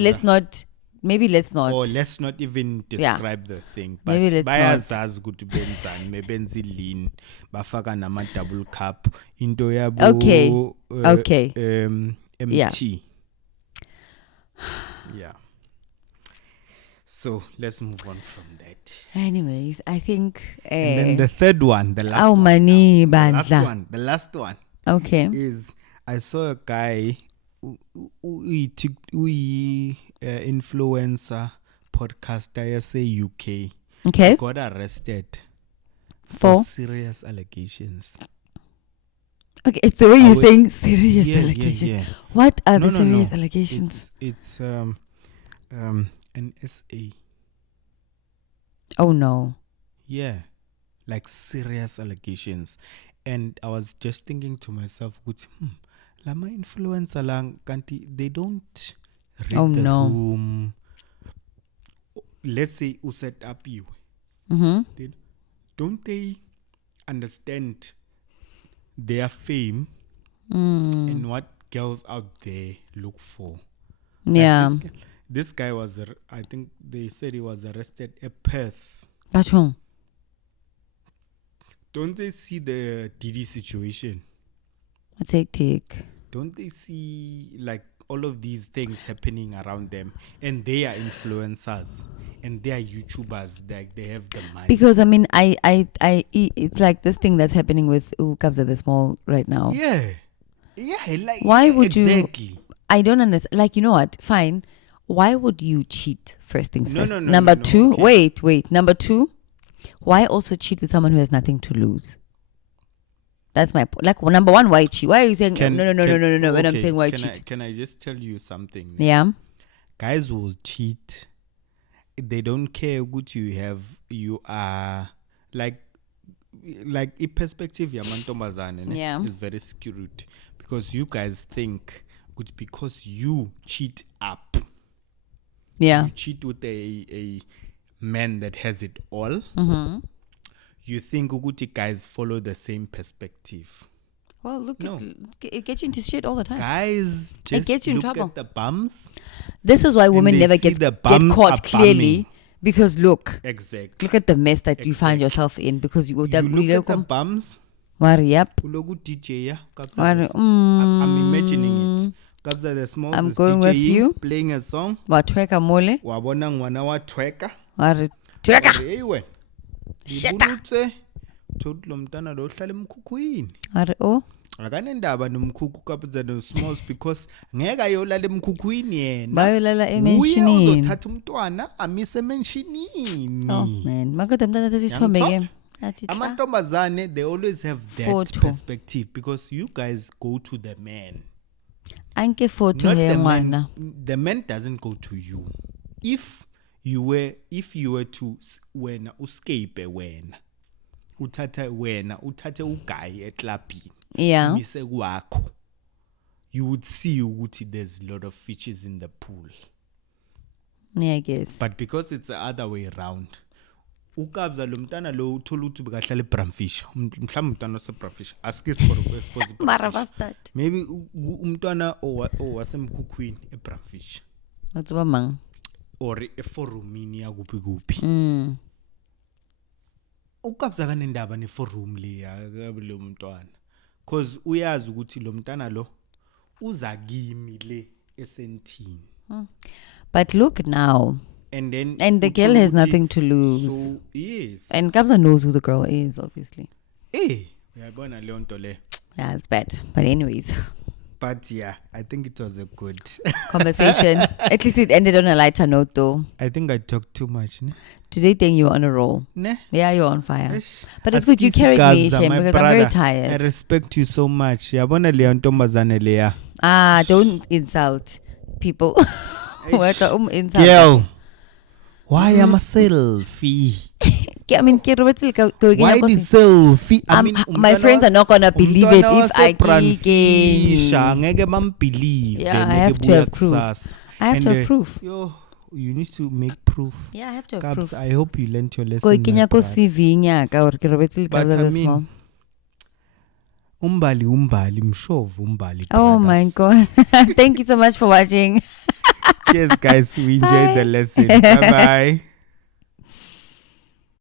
let's not. Maybe let's not. Or let's not even describe the thing. But maybe let's bayazazi ukuthi benzani mebenza lean bafaka nama double cup into yabo okay. MT. Yeah. So let's move on from that. Anyways, I think and then the third one, the last one. Okay. Is I saw a guy who influencer podcaster say UK. Okay. Got arrested for serious allegations. Okay, it's the way you're saying serious allegations. Yeah. What are the serious allegations? It's an SA. Oh no. Yeah. Like serious allegations. And I was just thinking to myself, lama influencer lang kanti they don't read the room. Let's say who set up you. Don't they understand their fame and what girls out there look for? Yeah. Like this guy was, I think they said he was arrested at Perth. That's wrong. Don't they see the Diddy situation? What's hectic? Don't they see like all of these things happening around them, and they are influencers and they are YouTubers, like they have the money? Because I mean, it's like this thing that's happening with Kabza the Small right now. Yeah, like why would exactly. you? I don't understand. Like, you know what? Fine. Why would you cheat? First things first. No, Number two. Okay. Wait. Number two. Why also cheat with someone who has nothing to lose? That's my point. Like, number one, why cheat? Why are you saying no? When I'm saying why cheat? Can I just tell you something? Yeah. Guys will cheat. They don't care what you are like a perspective yeah. is very skewed because you guys think good because you cheat up. Yeah. You cheat with a man that has it all. You think Uguti guys follow the same perspective. Well, look, it gets you into shit all the time. Guys, just it gets you in look trouble. at the bums. This is why women never get caught clearly. Because look, exactly. Look at the mess that you find yourself in because you look at the bums. Yep. DJ, I'm imagining it. Kabza the Small. I'm going with you. Playing a song. Watweka mole. Wabona ngwana wa tweka. Tweka. Eyiwe. Ibulutse. Thothi lo mntana lo uhlala emkhukhwini. Akanendaba nomkhukhu Kabza the Small because ngeke ayolala emkhukhwini yena. Bayolala ementionini. Uye uzothatha umntwana amise ementionini. Oh man, makade mntana sesithombe ke. Athi tla. Amantombazane, they always have that Photo. perspective because you guys go to the man. Anke photo Not he the man. ngwana. The man doesn't go to you. If you were to wena escape wena uthathe uguy eklabhini Yeah. umise kwakho, you would see ukuthi there's a lot of fishes in the pool. Yeah, I guess. But because it's the other way around, uKabza lo mntana lo uthola ukuthi bekahlala eBramfish, mhlawumbe umntana oseBramfish, askis for expose Mara bastard. maybe umntwana owasemkhukhwini eBramfish What's ba mang? or eforumini yakuphi uKabza kanendaba neforum leya lo mntwana, cause uyazi ukuthi lo mntana lo uza kimi le esentini. But look now. And then And the girl has nothing to lose. So yes. And Kabza knows who the girl is, obviously. Uyabona leyo nto le. Yeah, it's bad. But anyways, But yeah, I think it was a good conversation. At least it ended on a lighter note, though. I think I talked too much, ne? Today, think you're on a roll. Ne? Yeah, you're on fire. Eish. But it's good you carried me, Kabza, Shem, my because I'm very brother. I tired. respect you so much. Yabona leyo ntombazane leya. Don't insult people. Insult. Girl, why am a selfie? I mean, Why the selfie? I mean, my friends are not gonna believe it if I ngeke bambelieve. Yeah, I have to have proof. I have to have proof. Yo, you need to make proof. Yeah, I have to have Kabza, proof. I hope you learned your lesson. Ko ikinya ko CV nyaka or ke robetse But I small. mean, umbali mshovu umbali. Oh my brothers. god. Thank you so much for watching. Cheers guys, we enjoyed Bye. the lesson. Bye bye.